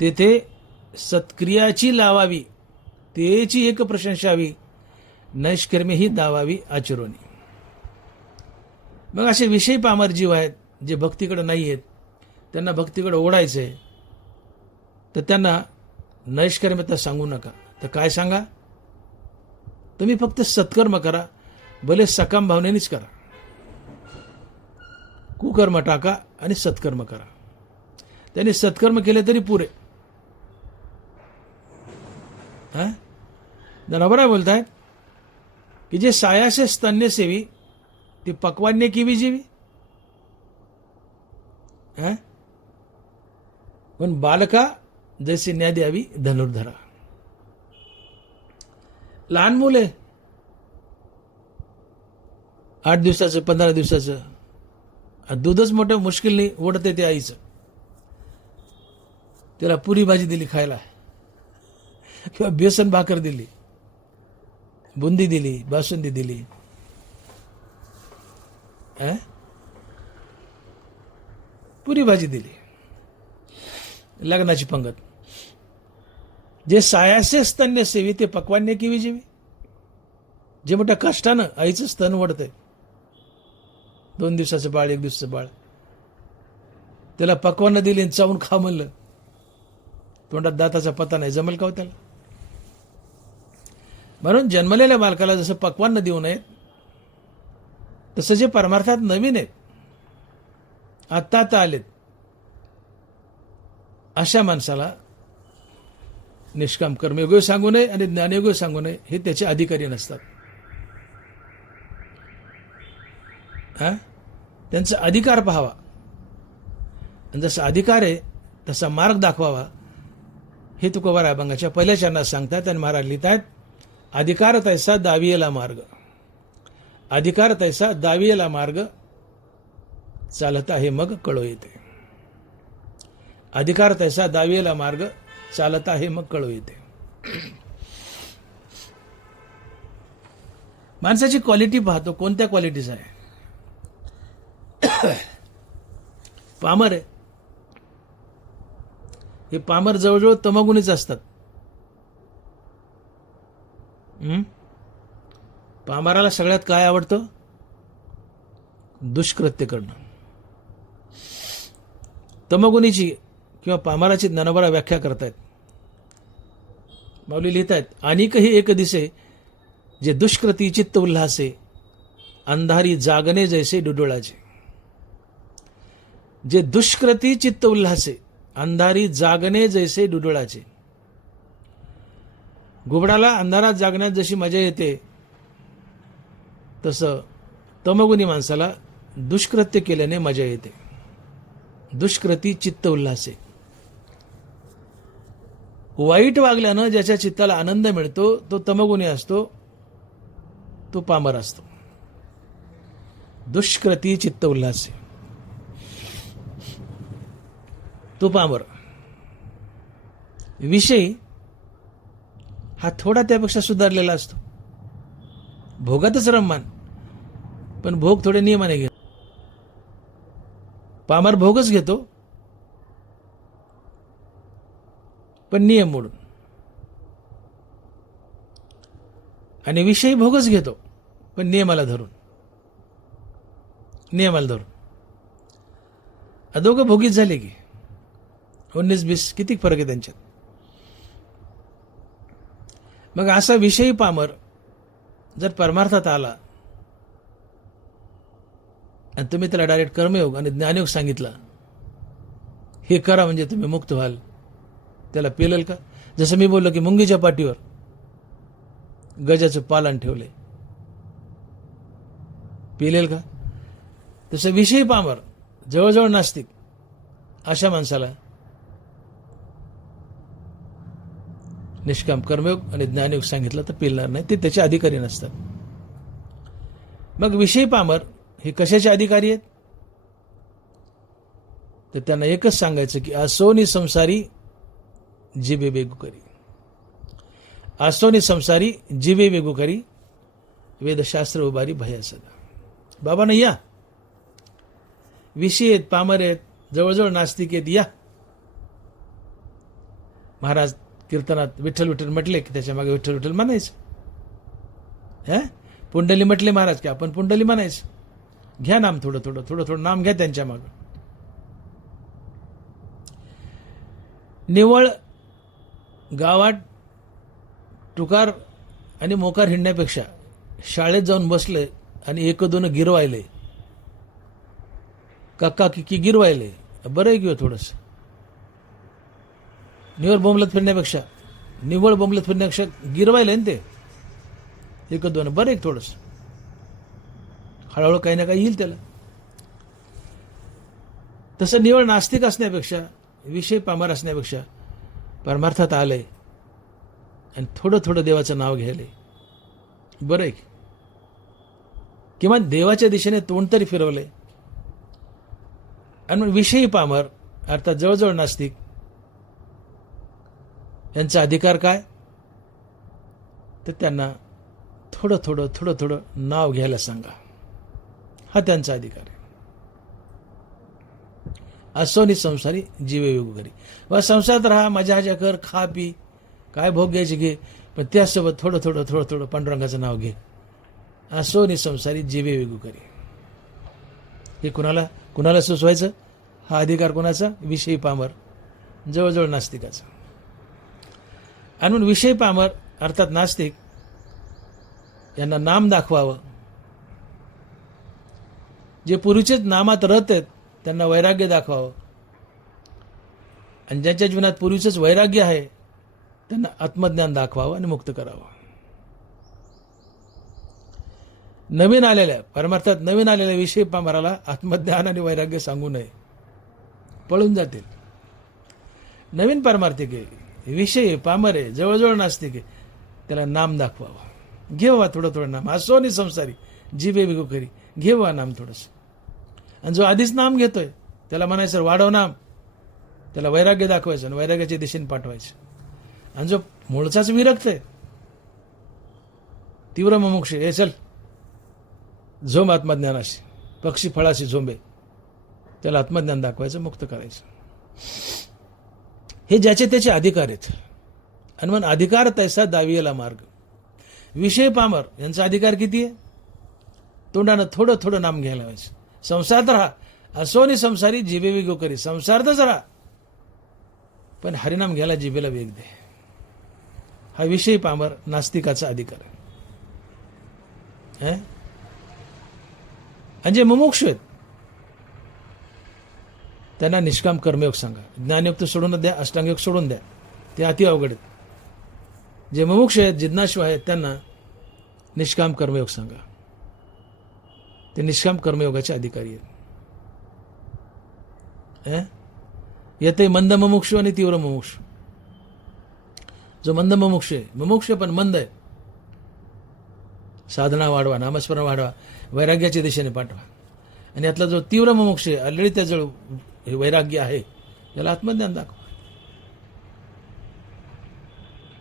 तेथे सत्क्रियाची लावावी, तेची एक प्रशंसावी, नैष्कर्म्य ही दावावी आचरोनी. मग असे विषय पामर जीव आहेत जे भक्तीकडे नाही आहेत, त्यांना भक्तीकडे ओढायचं आहे, तर त्यांना नैष्कर्म्यता सांगू नका. तर काय सांगा, तुम्ही फक्त सत्कर्म करा, भले सकाम भावनेनेच करा. कुकर्म टाका आणि सत्कर्म करा. त्यांनी सत्कर्म केले तरी पुरे. बरोबर बोलतायत की जे सायासे स्तन्य सेवी ती पक्वान्य किवी जीवी. पण बालका जैसे न्याय द्यावी धनुर्धरा. लहान मुले 8 दिवसाचं 15 दिवसाचं दूधच मोठं मुश्किल नाही ओढते ते आईचं. त्याला पुरी भाजी दिली खायला, किंवा बेसन भाकर दिली, बुंदी दिली, बासुंदी दिली, पुरी भाजी दिली, लग्नाची पंगत. जे सायासे स्तन्य सेवी ते पक्वान्य किवी जीवी. जे मोठ्या कष्टानं आईचं स्तन ओढतंय, 2 दिवसाचं बाळ, 1 दिवसाचं बाळ, त्याला पक्वान्न दिली आणि चावून खा म्हणलं, तोंडात दाताचा पत्ता नाही, जमल का हो त्याला? म्हणून जन्मलेल्या बालकाला जसं पक्वान्न देऊ नये, तसं जे परमार्थात नवीन आहेत, आत्ता आलेत, अशा माणसाला निष्काम कर्मयोगी सांगू नये आणि ज्ञानयोगी सांगू नये. हे त्याचे अधिकारी नसतात. त्यांचा अधिकार पाहावा, आणि जसा अधिकार आहे तसा मार्ग दाखवावा. हे तुकोबा अभंगाच्या पहिल्या चरणात सांगतात. आणि महाराज लिहितात, अधिकार तैसा दावियेला मार्ग, अधिकार तैसा दावियेला मार्ग, चालता हे मग कळो येते. अधिकार तैसा दावियेला मार्ग, चालता हे मग कळो येते. माणसाची क्वालिटी पाहतो, कोणत्या क्वालिटीज आहे. पामर आहे, हे पामर जवळजवळ तमगुणीच असतात. पामराला सगळ्यात काय आवडतं? दुष्कृत्य करणं. तमगुणीची किंवा पामराची ज्ञानोबा व्याख्या करतायत. माऊली लिहितायत, अनेकही एक दिसे जे दुष्कृती चित्त उल्हासे, अंधारी जागणे जैसे डुडुळाचे. जे दुष्कृती चित्त उल्हासे, अंधारी जागणे जैसे डुडुळाचे. घुबडाला अंधारात जागण्यात जशी मजा येते, तसं तमगुणी माणसाला दुष्कृत्य केल्याने मजा येते. दुष्कृती चित्त उल्हासे. वाईट वागल्यानं ज्याच्या चित्ताला आनंद मिळतो तो तमगुणी असतो, तो पामर असतो. दुष्कृती चित्त उल्हासे, तो पामर. विषय हा थोडा त्यापेक्षा सुधारलेला असतो. भोगातच रममान, पण भोग थोडे नियमाने घेतो. पामर भोगच घेतो, पण नियम मोडून. आणि विषयी भोगच घेतो, पण नियमाला धरून. दोघं भोगीच झाले की 19-20 किती फरक आहे त्यांच्यात. मग असा विषयी पामर जर परमार्थात आला आणि तुम्ही त्याला डायरेक्ट कर्मयोग आणि ज्ञानयोग सांगितला, हे करा म्हणजे तुम्ही मुक्त व्हाल, त्याला पेलेल का? जसं मी बोललो की मुंगीच्या पाठीवर गजाचं पालन ठेवले, पेलेल का? तसं विषयी पामर जवळजवळ नास्तिक अशा माणसाला निष्काम कर्मयोग आणि ज्ञानयोग सांगितलं तर पेलणार नाही. ते त्याचे अधिकारी नसतात. मग विषयी पामर हे कशाचे अधिकारी आहेत? तर त्यांना एकच सांगायचं की असोनी संसारी जिबे बेगू करी. असोनी संसारी जिबे बेगू करी, वेदशास्त्र उभारी भया सदा. बाबा नाही या, विषय आहेत, पामर आहेत, जवळजवळ नास्तिक आहेत, या महाराज कीर्तनात विठ्ठल विठ्ठल म्हटले की त्याच्या मागे विठ्ठल विठ्ठल म्हणायचं. पुंडली म्हटले महाराज की आपण पुंडली म्हणायचं. घ्या नाम थोडं थोडं थोडं थोडं नाम घ्या त्यांच्या मागं. निवळ गावात टुकार आणि मोकार हिंडण्यापेक्षा शाळेत जाऊन बसले आणि एक दोन गिरवायले, काका किकी गिरवायले, बरं आहे किंवा थोडंसं. निवळ बोंबलत फिरण्यापेक्षा गिरवायले ना ते एक दोन, बरं एक थोडंसं. हळूहळू काही ना काही येईल त्याला. तसं निवळ नास्तिक असण्यापेक्षा, विषय पामर असण्यापेक्षा परमार्थात आलंय आणि थोडं थोडं देवाचं नाव घ्यायलंय, बरं आहे. किमान देवाच्या दिशेने तोंड तरी फिरवलंय. आणि मग विषयी पामर अर्थात जवळजवळ नास्तिक यांचा अधिकार काय? तर त्यांना थोडं थोडं थोडं थोडं नाव घ्यायला सांगा, हा त्यांचा अधिकार आहे. असोनी संसारी जीवे विगुकरी. व संसारात राहा, मजा हजा कर, खा पी, काय भोग घ्यायचे घे, पण त्यासोबत थोडं थोडं थोडं थोडं पांडुरंगाचं नाव घे. असोनी संसारी जीवे विगुकरी. हे कुणाला सुचवायचं? हा अधिकार कोणाचा? विषयी पामर, जवळजवळ नास्तिकाचा. आणि म्हणून विषयी पामर अर्थात नास्तिक यांना नाम दाखवावं. जे पूर्वीचेच नामात रत आहेत त्यांना वैराग्य दाखवावं. आणि ज्यांच्या जीवनात पूर्वीचंच वैराग्य आहे त्यांना आत्मज्ञान दाखवावं आणि मुक्त करावं. परमार्थात नवीन आलेल्या विषयी पामराला आत्मज्ञान आणि वैराग्य सांगू नये, पळून जातील. नवीन परमार्थिक आहे, विषयी पामर आहे, जवळजवळ नास्तिक आहे, त्याला नाम दाखवावं. घेवा थोडं थोडं नाम. असोनी संसारी जीवे विगुकरी. घेवा नाम थोडंसं. आणि जो आधीच नाम घेतोय त्याला म्हणायचं वाढव नाम, त्याला वैराग्य दाखवायचं आणि वैराग्याच्या दिशेने पाठवायचं. आणि जो मूळचाच विरक्त आहे, तीव्र मुमुक्ष, हे चल झोंब आत्मज्ञानाशी, पक्षी फळाशी झोंबे, त्याला आत्मज्ञान दाखवायचं, मुक्त करायचं. हे ज्याचे त्याचे अधिकार आहेत. आणि मग अधिकार तैसा दावियेला मार्ग. विषय पामर यांचा अधिकार किती आहे? तोंडानं थोडं थोडं नाम घ्यायला व्हायचं. संसारात राहा, असोनी संसारी जिबे विगुकरी. संसारातच राहा पण हरिनाम घ्यायला जिबेला वेग दे. हा विषयी पामर नास्तिकाचा अधिकार आहे. आणि जे मुमुक्ष आहेत त्यांना निष्काम कर्मयोग सांगा. ज्ञानयुक्त सोडून द्या, अष्टांगयोग सोडून द्या, ते अति अवघड आहेत. जे मुमुक्ष आहेत, जिज्ञासू आहेत, त्यांना निष्काम कर्मयोग सांगा. ते निष्काम कर्मयोगाचे अधिकारी आहेत. येते मंद मुमुक्षु आणि तीव्र मुमुक्षु. जो मंद मुमुक्ष आहे, मुमुक्ष पण मंद आहे, साधना वाढवा, नामस्मरण वाढवा, वैराग्याच्या दिशेने पाठवा. आणि यातला जो तीव्र मुमुक्ष आहे, ऑलरेडी त्याजवळ हे वैराग्य आहे, त्याला आत्मज्ञान दाखवा.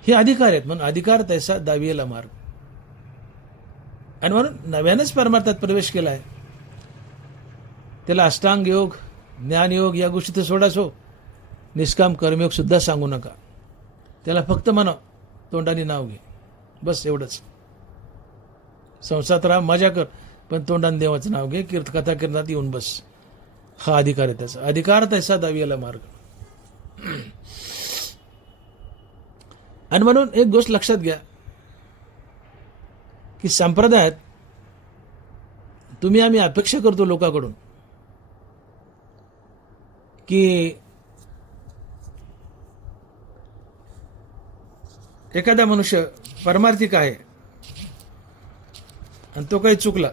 हे अधिकार आहेत. म्हणून अधिकार तैसा दावियेला मार्ग. आणि म्हणून नव्यानेच परमार्थात प्रवेश केलाय त्याला अष्टांग योग, ज्ञानयोग या गोष्टी तर सोडाचो, निष्काम कर्मयोग सुद्धा सांगू नका. त्याला फक्त म्हणा तोंडाने नाव घे, बस एवढंच. संसारात राहा, मजा कर, पण तोंडाने देवाचं नाव घे, कथा कीर्तनात येऊन बस. हा अधिकार आहे त्याचा. अधिकार तैसा दावियेला मार्ग. आणि म्हणून एक गोष्ट लक्षात घ्या की संप्रदायात आम्ही अपेक्षा करतो लोकांकडून की एखादा मनुष्य परमार्थिक आहे आणि तो काही चुकला,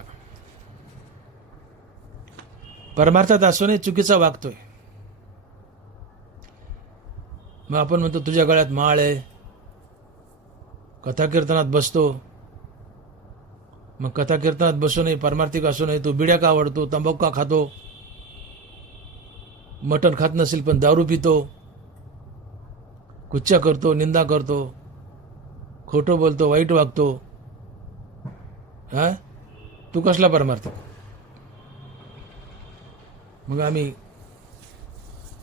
परमार्थात असूनही चुकीचा वागतोय, मग आपण म्हणतो तुझ्या गळ्यात माळ आहे, कथा कीर्तनात बसतो, मग कथा कीर्तनात बसूनही परमार्थिक असूनही तो बिड्या का आवडतो, तंबाखू का खातो, मटण खात नसेल पण दारू पितो, कुच्चा करतो, निंदा करतो, खोटं बोलतो, वाईट वागतो. तू कसला परमार्थिक? मग आम्ही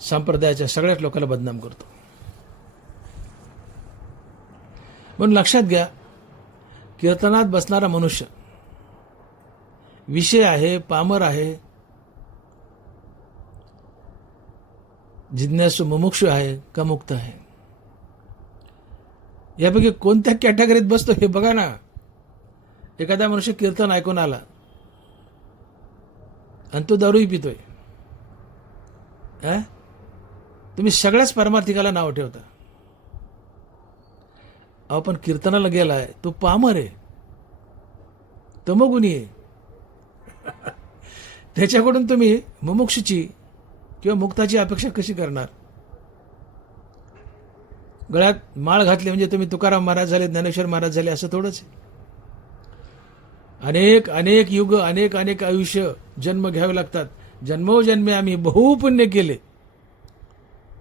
संप्रदायाच्या सगळ्याच लोकांना बदनाम करतो. म्हणून लक्षात घ्या, कीर्तनात बसणारा मनुष्य विषय आहे, पामर आहे, जिज्ञासू मुमुक्षु आहे का मुक्त आहे, यापैकी कोणत्या कॅटेगरीत बसतो हे बघा ना. एखादा मनुष्य कीर्तन ऐकून आला आणि तो दारूही पितोय, तुम्ही सगळ्याच परमार्थिकाला नाव ठेवता. अहो पण कीर्तनाला गेलाय तो पामर आहे, तमोगुणी आहे. त्याच्याकडून तुम्ही मुमुक्षुची किंवा मुक्ताची अपेक्षा कशी करणार? गळ्यात माळ घातली म्हणजे तुम्ही तुकाराम महाराज झाले, ज्ञानेश्वर महाराज झाले असं थोडंच आहे. अनेक अनेक युग, अनेक अनेक आयुष्य, जन्म घ्यावे लागतात. जन्मोजन्मे आम्ही बहुपुण्य केले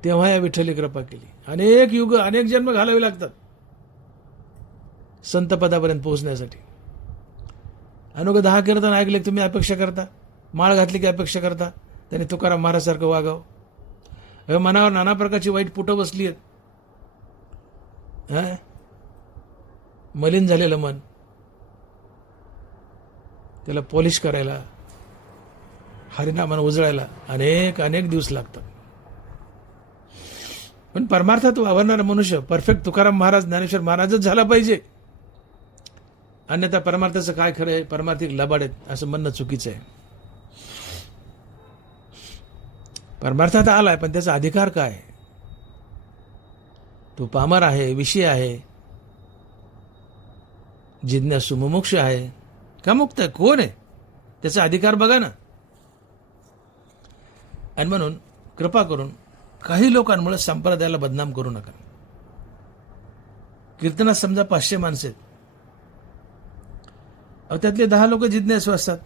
तेव्हा या विठ्ठली कृपा केली. अनेक युग, अनेक जन्म घालावे लागतात संत पदापर्यंत पोहोचण्यासाठी. अनुभव 10 कीर्तन ऐकले तुम्ही अपेक्षा करता, माळ घातली की अपेक्षा करता त्याने तुकाराम महाराज सारखं वागावं. हे मनावर नाना प्रकारची वाईट पुटं बसली आहेत. मलिन झालेलं मन, त्याला पॉलिश करायला, हरिनामानं उजळायला अनेक अनेक दिवस लागतात. पण परमार्थात वावरणारा मनुष्य परफेक्ट तुकाराम महाराज, ज्ञानेश्वर महाराजच झाला पाहिजे. अन्यथा परमार्थाचं काय खरं आहे, परमार्थिक लबाड आहेत असं म्हणणं चुकीचं आहे. परमार्थात आलाय पण त्याचा अधिकार काय? तो पामर आहे, विषय आहे, जिज्ञासू मुमुक्ष आहे का मुक्त आहे? कोण आहे? त्याचा अधिकार बघा ना. आणि म्हणून कृपा करून काही लोकांमुळे संप्रदायाला बदनाम करू नका. कीर्तनात समजा 500 माणसं आहेत, त्यातले 10 लोक जिज्ञासू असतात,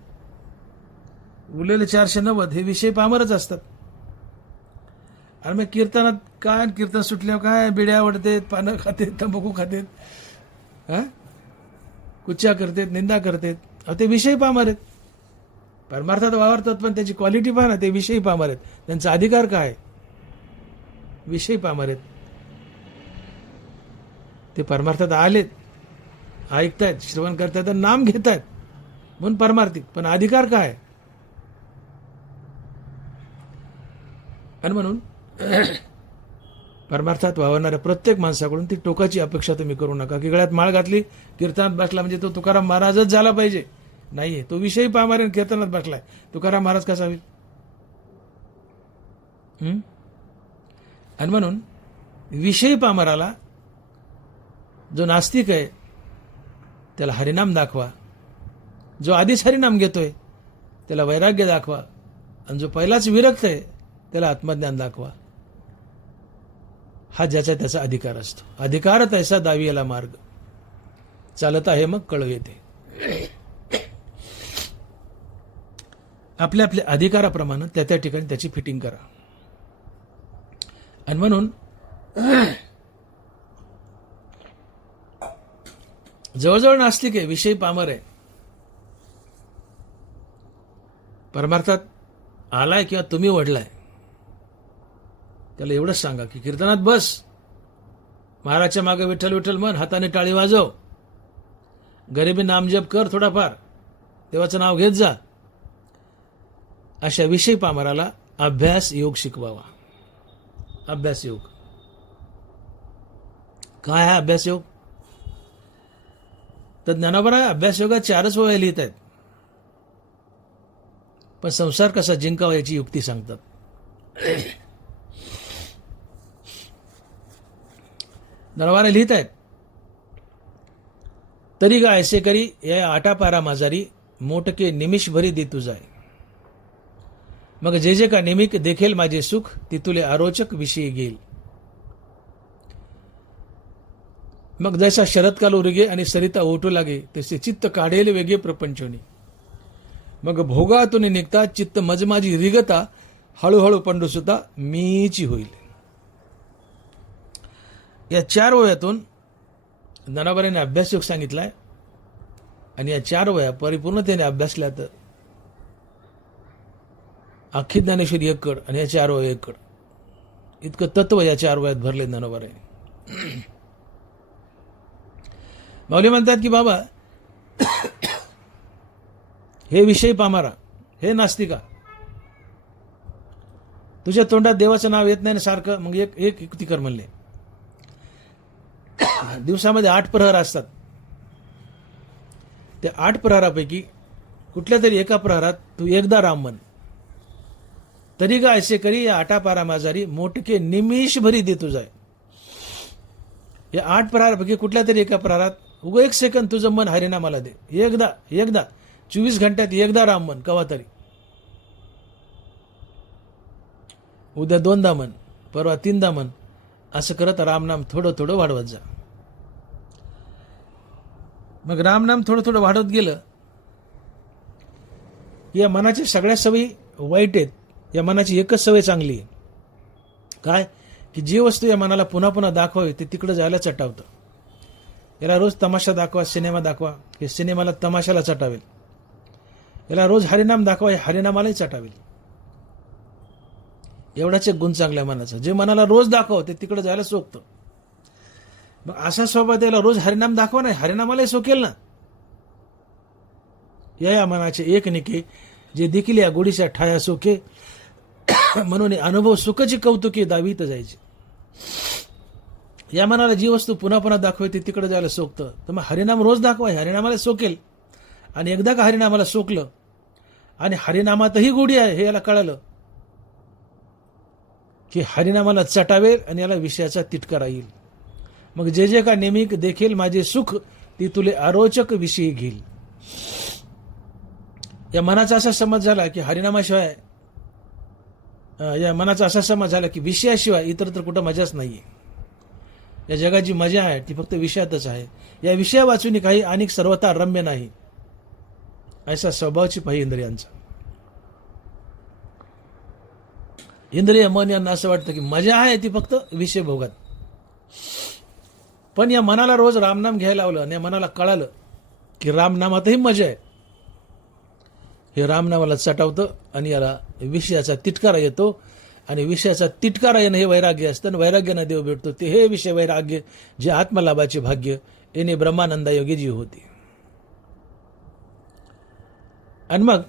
उरलेले 490 हे विषय पामरच असतात. आणि मग कीर्तनात काय, कीर्तन सुटल्यावर काय बिड्या आवडतेत, पानं खातेत, तंबाखू खातेत, कुच्च्या करतेत, निंदा करतेत. ते विषय पामर आहेत. परमार्थात वावरतात पण त्याची क्वालिटी पहा ना, ते विषयी पामर आहेत. त्यांचा अधिकार काय? विषयी पामर आहेत. ते परमार्थात आलेत, ऐकतायत, श्रवण करतायत, नाम घेतायत म्हणून परमार्थिक, पण अधिकार काय? आणि म्हणून परमार्थात वावरणाऱ्या प्रत्येक माणसाकडून ती टोकाची अपेक्षा तुम्ही करू नका की गळ्यात माळ घातली, कीर्तनात बसला म्हणजे तो तुकाराम महाराजच झाला पाहिजे. नाहीये, तो विषयी पामारे कीर्तनात बसलाय, तुकाराम महाराज कसा होईल? आणि म्हणून विषयी पामराला, जो नास्तिक आहे त्याला हरिनाम दाखवा, जो आधीच हरिनाम घेतोय त्याला वैराग्य दाखवा, आणि जो पहिलाच विरक्त आहे त्याला आत्मज्ञान दाखवा. हा ज्याचा त्याचा अधिकार असतो. अधिकार तैसा दावी याला मार्ग, चालत आहे मग कळव येते. आपल्या आपल्या अधिकाराप्रमाणे त्या त्या ठिकाणी त्याची फिटिंग करा. आणि म्हणून जवळजवळ नास्तिक आहे, विषयी पामर आहे. परमार्थात आलाय किंवा तुम्ही वडलाय त्याला एवढंच सांगा की कीर्तनात बस, महाराजच्या मागे विठ्ठल विठ्ठल म्हण, हाताने टाळी वाजव, गरिबी नामजप कर, थोडाफार देवाचं नाव घेत जा. अशा विषयी पामराला अभ्यास योग शिकवावा. अभ्यास योग काय आहे? अभ्यास योग तर ज्ञानोबा अभ्यास योगात 4च वह्या लिहित आहेत, पण संसार कसा जिंकावा याची युक्ती सांगतात. नरवारे लिहित आहेत, तरी गा ऐसे करी या आटापारा माझारी, मोटके निमिष भरी दे तुझाय. मग जे जे का निमिक देखेल माझे सुख, तितुले अरोचक विषयी घेईल. मग जैसा शरदकाल उरगे आणि सरिता ओटू लागे, तसे चित्त काढेल वेगे प्रपंचोनी. मग भोगातून निघता चित्त मजमाजी रिगता, हळूहळू पंडुसुता मीची होईल. या 4 वह्यातून ज्ञानोबाने अभ्यास योग सांगितलाय. आणि या 4 वह्या परिपूर्णतेने अभ्यासल्या तर अख्खी ज्ञानेश्वरी 1 कड आणि या 4 वह्या 1 कड इतकं तत्व या 4 वह्यात भरले ज्ञानोबाने. माऊली म्हणतात की बाबा हे विषय पामारा, हे नास्तिका, तुझ्या तोंडात देवाचं नाव येत नाही ना सारखं, मग एक युक्ती कर म्हणले. दिवसामध्ये 8 प्रहर असतात. त्या 8 प्रहरापैकी कुठल्या तरी एका प्रहरात तू एकदा राम म्हण. तरी का ऐसे करी या 8 पारा माझारी मोठके निमिष भरी दे तुझाय. या 8 प्रहरापैकी कुठल्या तरी एका प्रहरात 1 सेकंद तुझं मन हरिनामाला दे. एकदा 24 घंट्यात एकदा राम म्हण कवा तरी. उद्या 2दा म्हण, परवा 3दा म्हण. असं करत रामनाम थोडं थोडं वाढवत जा. मग रामनाम थोडं थोडं वाढवत गेलं. या मनाची सगळ्या सवयी वाईट आहेत. या मनाची एकच सवय चांगली आहे. काय की जी वस्तू या मनाला पुन्हा पुन्हा दाखवावी ते तिकडे जायला चटावतं. याला रोज तमाशा दाखवा, सिनेमा दाखवा, हे सिनेमाला तमाशाला चटावेल. याला रोज हरिनाम दाखवा, हे हरिनामालाही चटावेल. एवढाच एक गुण चांगल्या मनाचा. जे मनाला रोज दाखव ते तिकडे जायला सोकतं. मग असा स्वभाव त्याला रोज हरिनाम दाखवा नाही, हरिनामालाही सोकेल ना. या मनाचे एक निके जे देखील या गोडीच्या ठाया सोके म्हणून अनुभव सुखाची कौतुके दावीत जायचे. या मनाला जी वस्तू पुन्हा पुन्हा दाखवायची तिकडे जायला सोकतं. तर मग हरिनाम रोज दाखवा, हरिनामाला सोकेल. आणि एकदा का हरिनामाला सोकलं आणि हरिनामातही गोडी आहे हे याला कळलं की हरिनामाला चटावेल आणि याला विषयाचा तिटकारा येईल. मग जे जे का नेमिक देखील माझे सुख ती तुले अरोचक विषयी घेईल. या मनाचा असा समज झाला की हरिनामाशिवाय, या मनाचा असा समज झाला की विषयाशिवाय इतर तर कुठं मजाच नाहीये. या जगाची मजा आहे ती फक्त विषयातच आहे. या विषया वाचून काही अनेक सर्वता रम्य नाही. असा स्वभावची पाही इंद्रियांचा. इंद्रिय मन यांना असं वाटतं की मजा आहे ती फक्त विषय भोगात. पण या मनाला रोज रामनाम घ्यायला लावलं आणि या मनाला कळालं की रामनामातही मजा आहे. हे रामनामाला चटावतं आणि याला विषयाचा तिटकारा येतो. आणि विषयाचा तिटकारा येणं हे वैराग्य असतं. आणि वैराग्यानं देव भेटतो ते हे विषय वैराग्य जे आत्मलाभाचे भाग्य येणे ब्रह्मानंदा योगी जी होते. आणि मग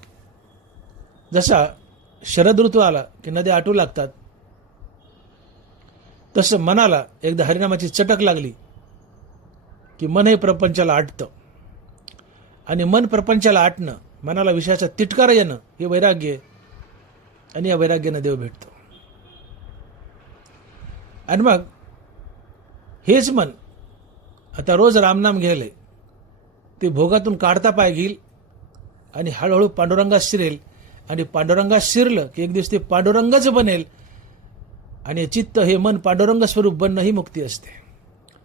जसा शरद ऋतू आला की नद्या आटू लागतात, तसं मनाला एकदा हरिनामाची चटक लागली की मन हे प्रपंचाला आटतं. आणि मन प्रपंचाला आटणं, मनाला विषयाचा तिटकारा येणं हे वैराग्य. आणि या वैराग्यानं देव भेटतो. आणि मग हेच मन आता रोज रामनाम घ्यायले ते भोगातून काढता पाय घेईल आणि हळूहळू पांडुरंगात शिरेल. आणि पांडुरंगात शिरलं की एक दिवस ते पांडुरंगच बनेल. आणि चित्त हे मन पांडुरंग स्वरूप बनणं ही मुक्ती असते.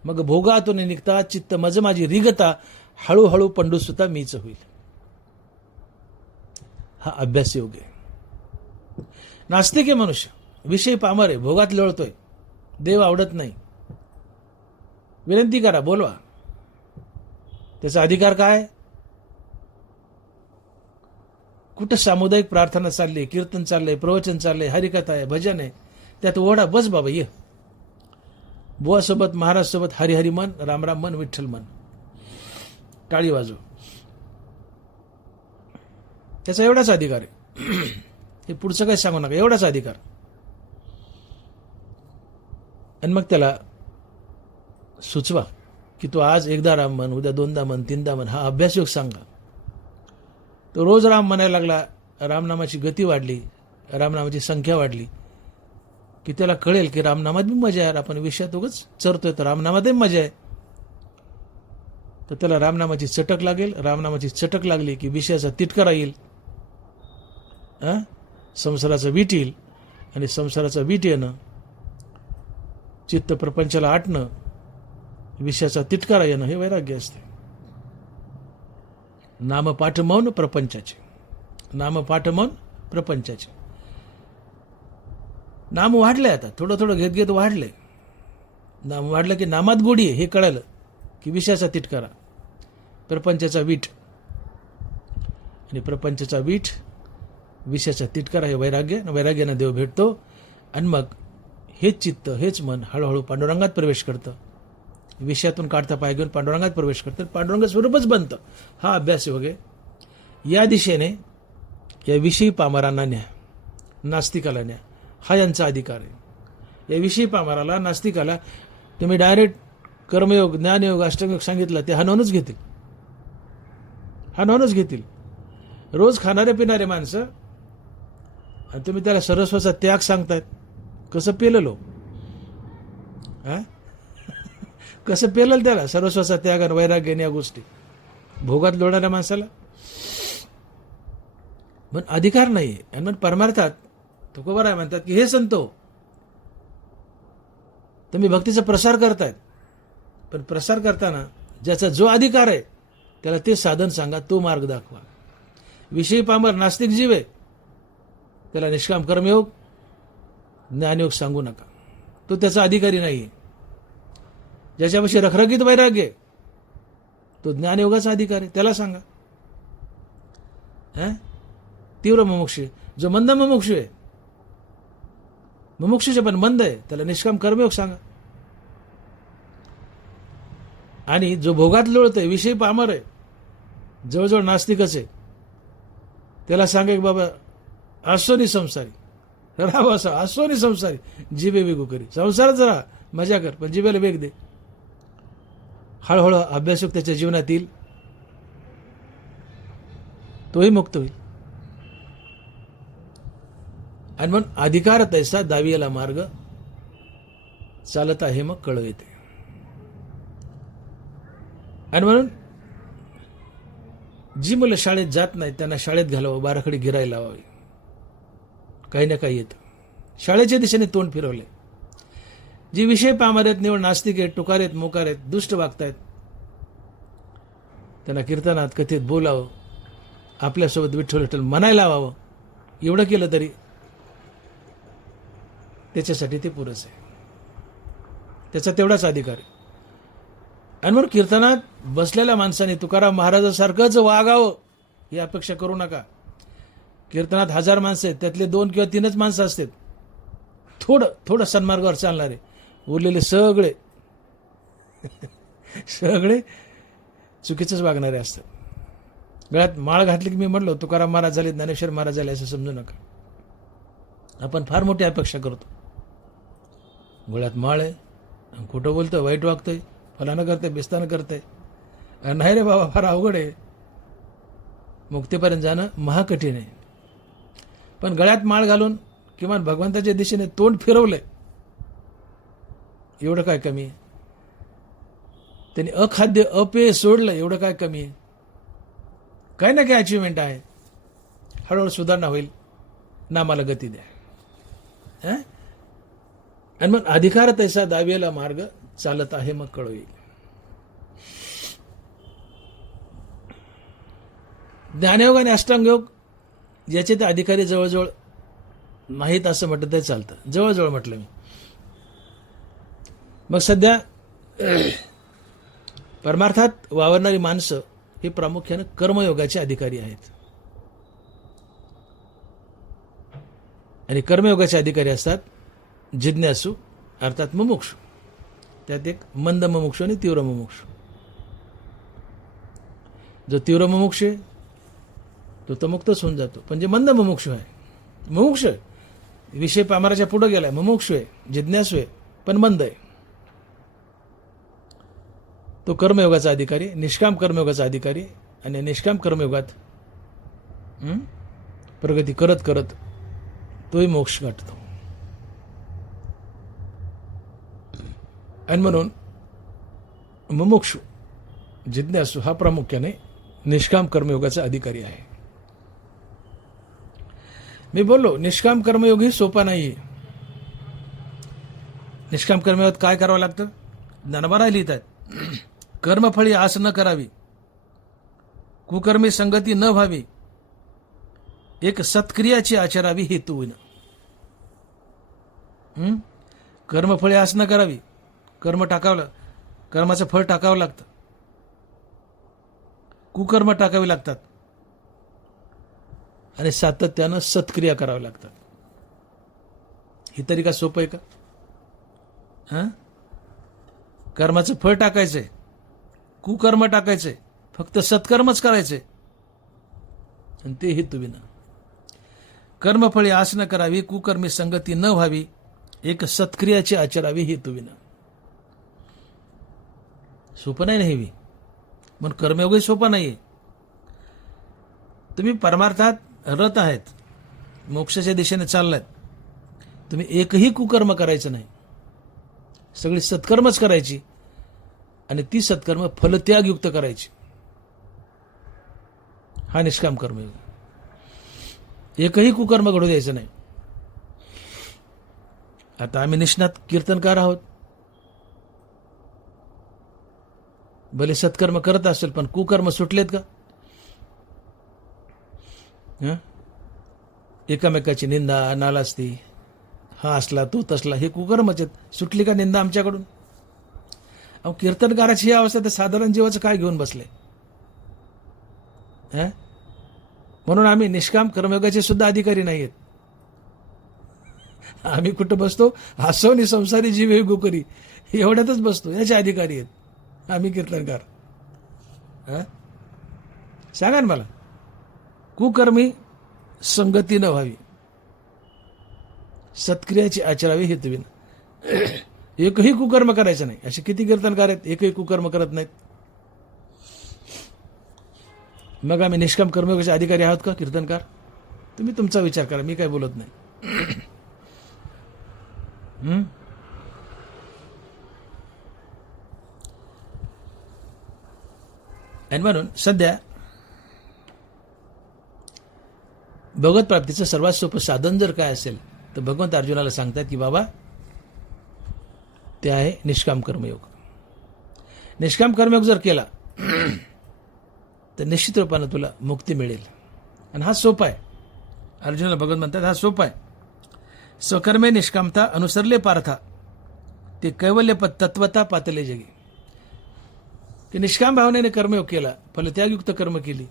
मग भोगातून निघता चित्त मज माझी रिगता हळूहळू पंडुसुता मीच होईल. हा अभ्यास योग आहे. नास्तिक आहे मनुष्य, विषय पामर आहे, भोगात लोळतोय, देव आवडत नाही. विनंती करा, बोलवा. त्याचा अधिकार काय? कुठं सामुदायिक प्रार्थना चालली, कीर्तन चाललंय, प्रवचन चाललंय, हरिकथा आहे, भजन आहे, त्यात ओढा, बस बाबा ये. बुवासोबत महाराजसोबत हरिहरी मन, रामराम मन, विठ्ठल मन, टाळी वाजव. त्याचा एवढाच अधिकार आहे. हे पुढचं काही सांगू नका, एवढाच अधिकार. आणि मग त्याला सुचवा की तू आज एकदा राम म्हण, उद्या 2दा म्हण, 3दा म्हण. हा अभ्यासयोग सांगा. तो रोज राम म्हणायला लागला. रामनामाची गती वाढली, रामनामाची संख्या वाढली की त्याला कळेल की रामनामात बी मजा आहे. आपण विषयात उगाच चरतोय तर रामनामातही मजा आहे. तर त्याला रामनामाची चटक लागेल. रामनामाची चटक लागली की विषयाचा तिटकारा येईल, संसाराचा वीट येईल. आणि संसाराचा वीट येणं, चित्त प्रपंचाला आटणं, विषयाचा तिटकारा येणं हे वैराग्य असते. नामपाठ मौन प्रपंचाचे, नामपाठ मौन प्रपंचाचे. नाम वाढलंय आता, थोडं थोडं घेत घेत वाढलंय. नाम वाढलं की नामात गोडी आहे हे कळलं की विषयाचा तिटकारा, प्रपंचाचा वीट. आणि प्रपंचाचा वीट, विषयाचा तिटकारा हे वैराग्य. वैराग्यानं देव भेटतो. आणि मग हेच चित्त, हेच मन हळूहळू पांडुरंगात प्रवेश करतं. विषयातून काढता पाय घेऊन पांडुरंगात प्रवेश करतात, पांडुरंग स्वरूपच बनतं. हा अभ्यास योग आहे. या दिशेने या विषयी पामरांना न्या, नास्तिकाला न्या, हा यांचा अधिकार आहे. या विषयी पामराला, नास्तिकाला तुम्ही डायरेक्ट कर्मयोग, ज्ञानयोग, अष्टयोग सांगितलं ते हाणूनच घेतील, हाणूनच घेतील. रोज खाणारे पिणारे माणसं आणि तुम्ही त्याला सर्वस्वाचा त्याग सांगतायत. कसं पेललो, हा कसं पेलल त्याला सर्वस्वाचा त्याग आणि वैराग्य या गोष्टी भोगात लोळणाऱ्या माणसाला. पण अधिकार नाही. आणि मग परमार्थात तुकोबा आहे म्हणतात की हे संतो, तुम्ही भक्तीचा प्रसार करतायत, पण प्रसार करताना ज्याचा जो अधिकार आहे त्याला ते साधन सांगा, तो मार्ग दाखवा. विषयी पामर नास्तिक जीव आहे, त्याला निष्काम कर्मयोग, ज्ञानयोग सांगू नका. तो त्याचा अधिकारी नाही. ज्याच्यापाशी रखरखीत वैराग्य आहे, तो ज्ञानयोगाचा अधिकारी, त्याला सांगा. तीव्र मुमुक्षु, जो मंद मुमुक्षु आहे, मुमुक्षुचे पण मंद आहे, त्याला निष्काम कर्मयोग सांगा. आणि जो भोगात लोळतोय, विषयी पामर आहे, जवळजवळ नास्तिकच आहे, त्याला सांगा की बाबा आसोनी संसारी राहा, असा आसोनी संसारी जिबे वेगू करी. संसारच राहा, मजा कर, पण जिबेला वेग दे. हळूहळू अभ्यासक त्याच्या जीवनात येईल, तोही मुक्त होईल. आणि मग अधिकार तैसा दावियाला मार्ग चालत आहे मग कळ येते. आणि म्हणून जी मुलं शाळेत जात नाहीत त्यांना शाळेत घालावं, बाराखडी गिरायला लावावी. काही ना काही येतं. शाळेच्या दिशेने तोंड फिरवले. जी विषय पामर आहेत, निवड नास्तिक आहेत, टुकार आहेत, मोकार आहेत, दुष्ट वागतायत, त्यांना कीर्तनात कथेत बोलावं, आपल्यासोबत विठ्ठल विठ्ठल म्हणायला लावावं. एवढं केलं तरी त्याच्यासाठी ते पुरेस आहे. त्याचा तेवढाच अधिकार आहे. आणि मग कीर्तनात बसलेल्या माणसाने तुकाराम महाराजासारखंच वागावं ही अपेक्षा करू नका. कीर्तनात 1000 माणसं आहेत, त्यातले 2 किंवा 3च माणसं असतात थोडं सन्मार्गावर चालणारे, उरलेले सगळे सगळे चुकीचंच वागणारे असतात. गळ्यात माळ घातली की मी म्हणलो तुकाराम महाराज झाले, ज्ञानेश्वर महाराज झाले असं समजू नका. आपण फार मोठी अपेक्षा करतो. गळ्यात माळ आहे, खोटं बोलतोय, वाईट वागतोय, फलानं करते, बेस्तानं करते. नाही रे बाबा, फार अवघड आहे. मुक्तीपर्यंत जाणं महाकठीण आहे. पण गळ्यात माळ घालून किमान भगवंताच्या दिशेने तोंड फिरवलंय, एवढं काय कमी आहे? त्यांनी अखाद्य अपेय सोडलं, एवढं काय कमी आहे? काही ना काही अचिव्हमेंट आहे. हळूहळू सुधारणा होईल. नामाला गती द्या. आणि मग अधिकार तैसा दावियाला मार्ग चालत आहे मग कळ येईल. ज्ञानयोग आणि अष्टांगयोग याचे ते अधिकारी जवळजवळ नाहीत असं म्हटलं तरी चालतं. जवळजवळ म्हटलं मी. मग सध्या परमार्थात वावरणारी माणसं हे प्रामुख्याने कर्मयोगाचे अधिकारी आहेत. आणि कर्मयोगाचे अधिकारी असतात जिज्ञासू अर्थात मुमुक्षु. त्यात एक मंद मुमुक्षु आणि तीव्र मुमुक्षु. जो तीव्र मुमुक्षु आहे तो तर मुक्तच होऊन जातो. पण जे मंद मुमुक्षु आहे, मुमुक्षु आहे, विषय पामराच्या पुढे गेलाय, मुमुक्षु आहे, जिज्ञासू आहे, पण मंद आहे, तो कर्मयोगाचा अधिकारी, निष्काम कर्मयोगाचा अधिकारी. आणि निष्काम कर्मयोगात प्रगती करत करत तोही मोक्ष गाठतो. आणि म्हणून मुमुक्षु जिज्ञासू हा प्रामुख्याने निष्काम कर्मयोगाचा अधिकारी आहे. मी बोललो निष्काम कर्मयोग ही सोपा नाही. निष्काम कर्मयोगात काय करावं लागतं? ज्ञानोबा लिहित आहेत, कर्मफळी आस न करावी, कुकर्मी संगती न व्हावी, एक सत्क्रियाची आचरावी हेतून. कर्मफळी आस न करावी, कर्म टाकावं, कर्माचं फळ टाकावं लागतं, कुकर्म टाकावी लागतात आणि सातत्यानं सत्क्रिया कराव्या लागतात. ही तरी का सोपं आहे का? कर्माचं फळ टाकायचंय, कुकर्म टाकायचंय, फक्त सत्कर्मच करायचंय, आणि ते हेतुविना. कर्मफळी आस न करावी, कुकर्मी संगती न व्हावी, एक सत्क्रियाची आचरावी हेतुविना. सोपं नाही हेवी, पण कर्मयोगही सोपं नाहीये. तुम्ही परमार्थात रत आहेत, मोक्षाच्या दिशेने चाललात, तुम्ही एकही कुकर्म करायचं नाही, सगळी सत्कर्मच करायची, आणि ती सत्कर्म फलत्यागयुक्त करायची. हा निष्काम कर्मयोग. एकही कुकर्म घडू द्यायचं नाही. आता आम्ही निष्णात कीर्तनकार आहोत, भले सत्कर्म करत असेल, पण कुकर्म सुटलेत का? एकामेकाची निंदा, नालास्ती, हा असला तो तसला, हे कुकर्मच आहेत. सुटली का निंदा आमच्याकडून? अहो, कीर्तनकाराची ही अवस्था तर साधारण जीवाचं काय घेऊन बसले. म्हणून आम्ही निष्काम कर्मयोगाचे सुद्धा अधिकारी नाहीयेत. आम्ही कुठं बसतो? हसवणी संसारी जीव हे गोकरी, एवढ्यातच बसतो, याचे अधिकारी आहेत आम्ही कीर्तनकार. सांगा ना मला. कुकर्मी संगती न व्हावी, सत्क्रियाची आचरावी हेतुविना. एकही कुकर्म करायचं नाही. असे किती कीर्तनकार आहेत एकही कुकर्म करत नाहीत. मग आम्ही निष्काम कर्मयोगाचे अधिकारी आहोत का कीर्तनकार? तुम्ही तुमचा विचार करा, मी काय बोलत नाही. आणि म्हणून सध्या भगवत प्राप्तीचं सर्वात सोपं साधन जर काय असेल तर भगवंत अर्जुनाला सांगतात की बाबा, ते आहे निष्काम कर्मयोग. निष्काम कर्मयोग जर केला तर निश्चित रूपानं तुला मुक्ती मिळेल. आणि हा सोपा आहे. अर्जुनाला भगवंत म्हणतात हा सोपा आहे. स्वकर्मे निष्कामता अनुसरले पार्था, ते कैवल्य तत्वता पातले जगी. की निष्काम भावनेने कर्मयोग केला, फलत्यागयुक्त कर्म केली,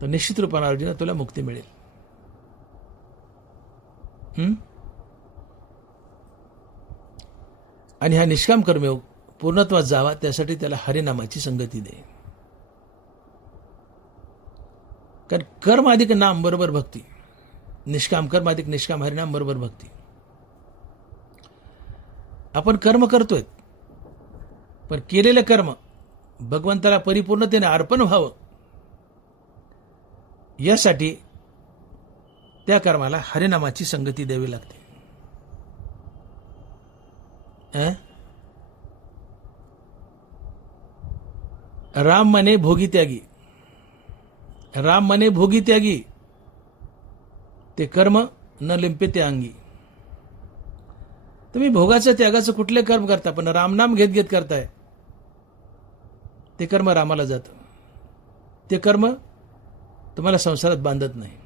तर निश्चित रूपानं अर्जुना तुला मुक्ती मिळेल. आणि हा निष्काम कर्मयोग पूर्णत्वात जावा, त्यासाठी त्याला हरिनामाची संगती दे. कारण कर्म अधिक नाम बरोबर भक्ती, निष्काम कर्म अधिक निष्काम हरिनाम बरोबर भक्ती. आपण कर्म करतोय, पण केलेलं कर्म भगवंताला परिपूर्णतेने अर्पण व्हावं, यासाठी त्या कर्माला हरिनामाची संगती द्यावी लागते. राम म्हणे भोगी त्यागी, राम म्हणे भोगी त्यागी, ते कर्म न लिंपे ते अंगी. तुम्ही भोगाचं त्यागाचं कुठले कर्म करता, पण रामनाम घेत घेत करताय, ते कर्म रामाला जातं. ते कर्म तुम्हाला संसारात बांधत नाही.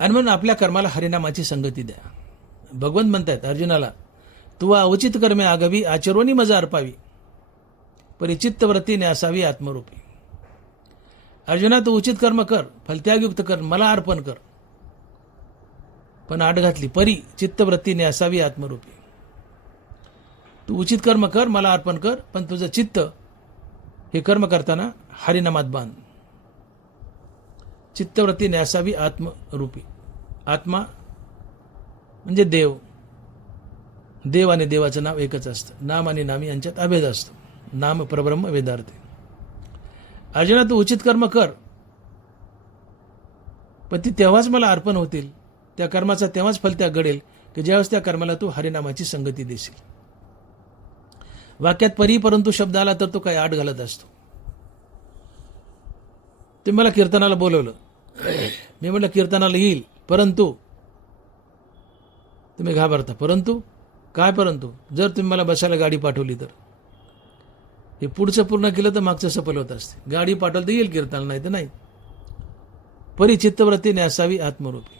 आणि म्हणून आपल्या कर्माला हरिनामाची संगती द्या. भगवंत म्हणतायत अर्जुनाला, तू अवचित कर्मे आगावी, आचरोनी मजा अर्पावी, परिचित्त वृत्तीने असावी आत्मरूपी. अर्जुना, तू उचित कर्म कर, फलत्यागयुक्त कर, मला अर्पण कर, पण आड घातली, परी चित्तवृत्तीने असावी आत्मरूपी. तू उचित कर्म कर, मला अर्पण कर, पण तुझं चित्त हे कर्म करताना हरिनामात बांध. चित्तवृत्तीने असावी आत्मरूपी. आत्मा म्हणजे देव. देव आणि देवाचं नाव एकच असतं. नाम आणि नामी यांच्यात अभेद असतो. नाम परब्रह्म वेदार्थ. अर्जुना, तू उचित कर्म कर, पण ती तेव्हाच मला अर्पण होतील, त्या कर्माचा तेव्हाच फल त्या घडेल की ज्यावेळेस त्या कर्माला तू हरिनामाची संगती देशील. वाक्यात परी परंतु शब्द आला तर तो काय आड घालत असतो. ते मला कीर्तनाला बोलवलं, मी म्हटलं कीर्तनाला येईल, परंतु तुम्ही घाबरता. परंतु काय? परंतु जर तुम्ही मला बसायला गाडी पाठवली तर, हे पुढचं पूर्ण केलं तर मागचं सफल होत असते. गाडी पाठवलं तर येईल कीर्तनाला, नाही तर नाही. परी चित्तवृत्तीने असावी आत्मरूपी.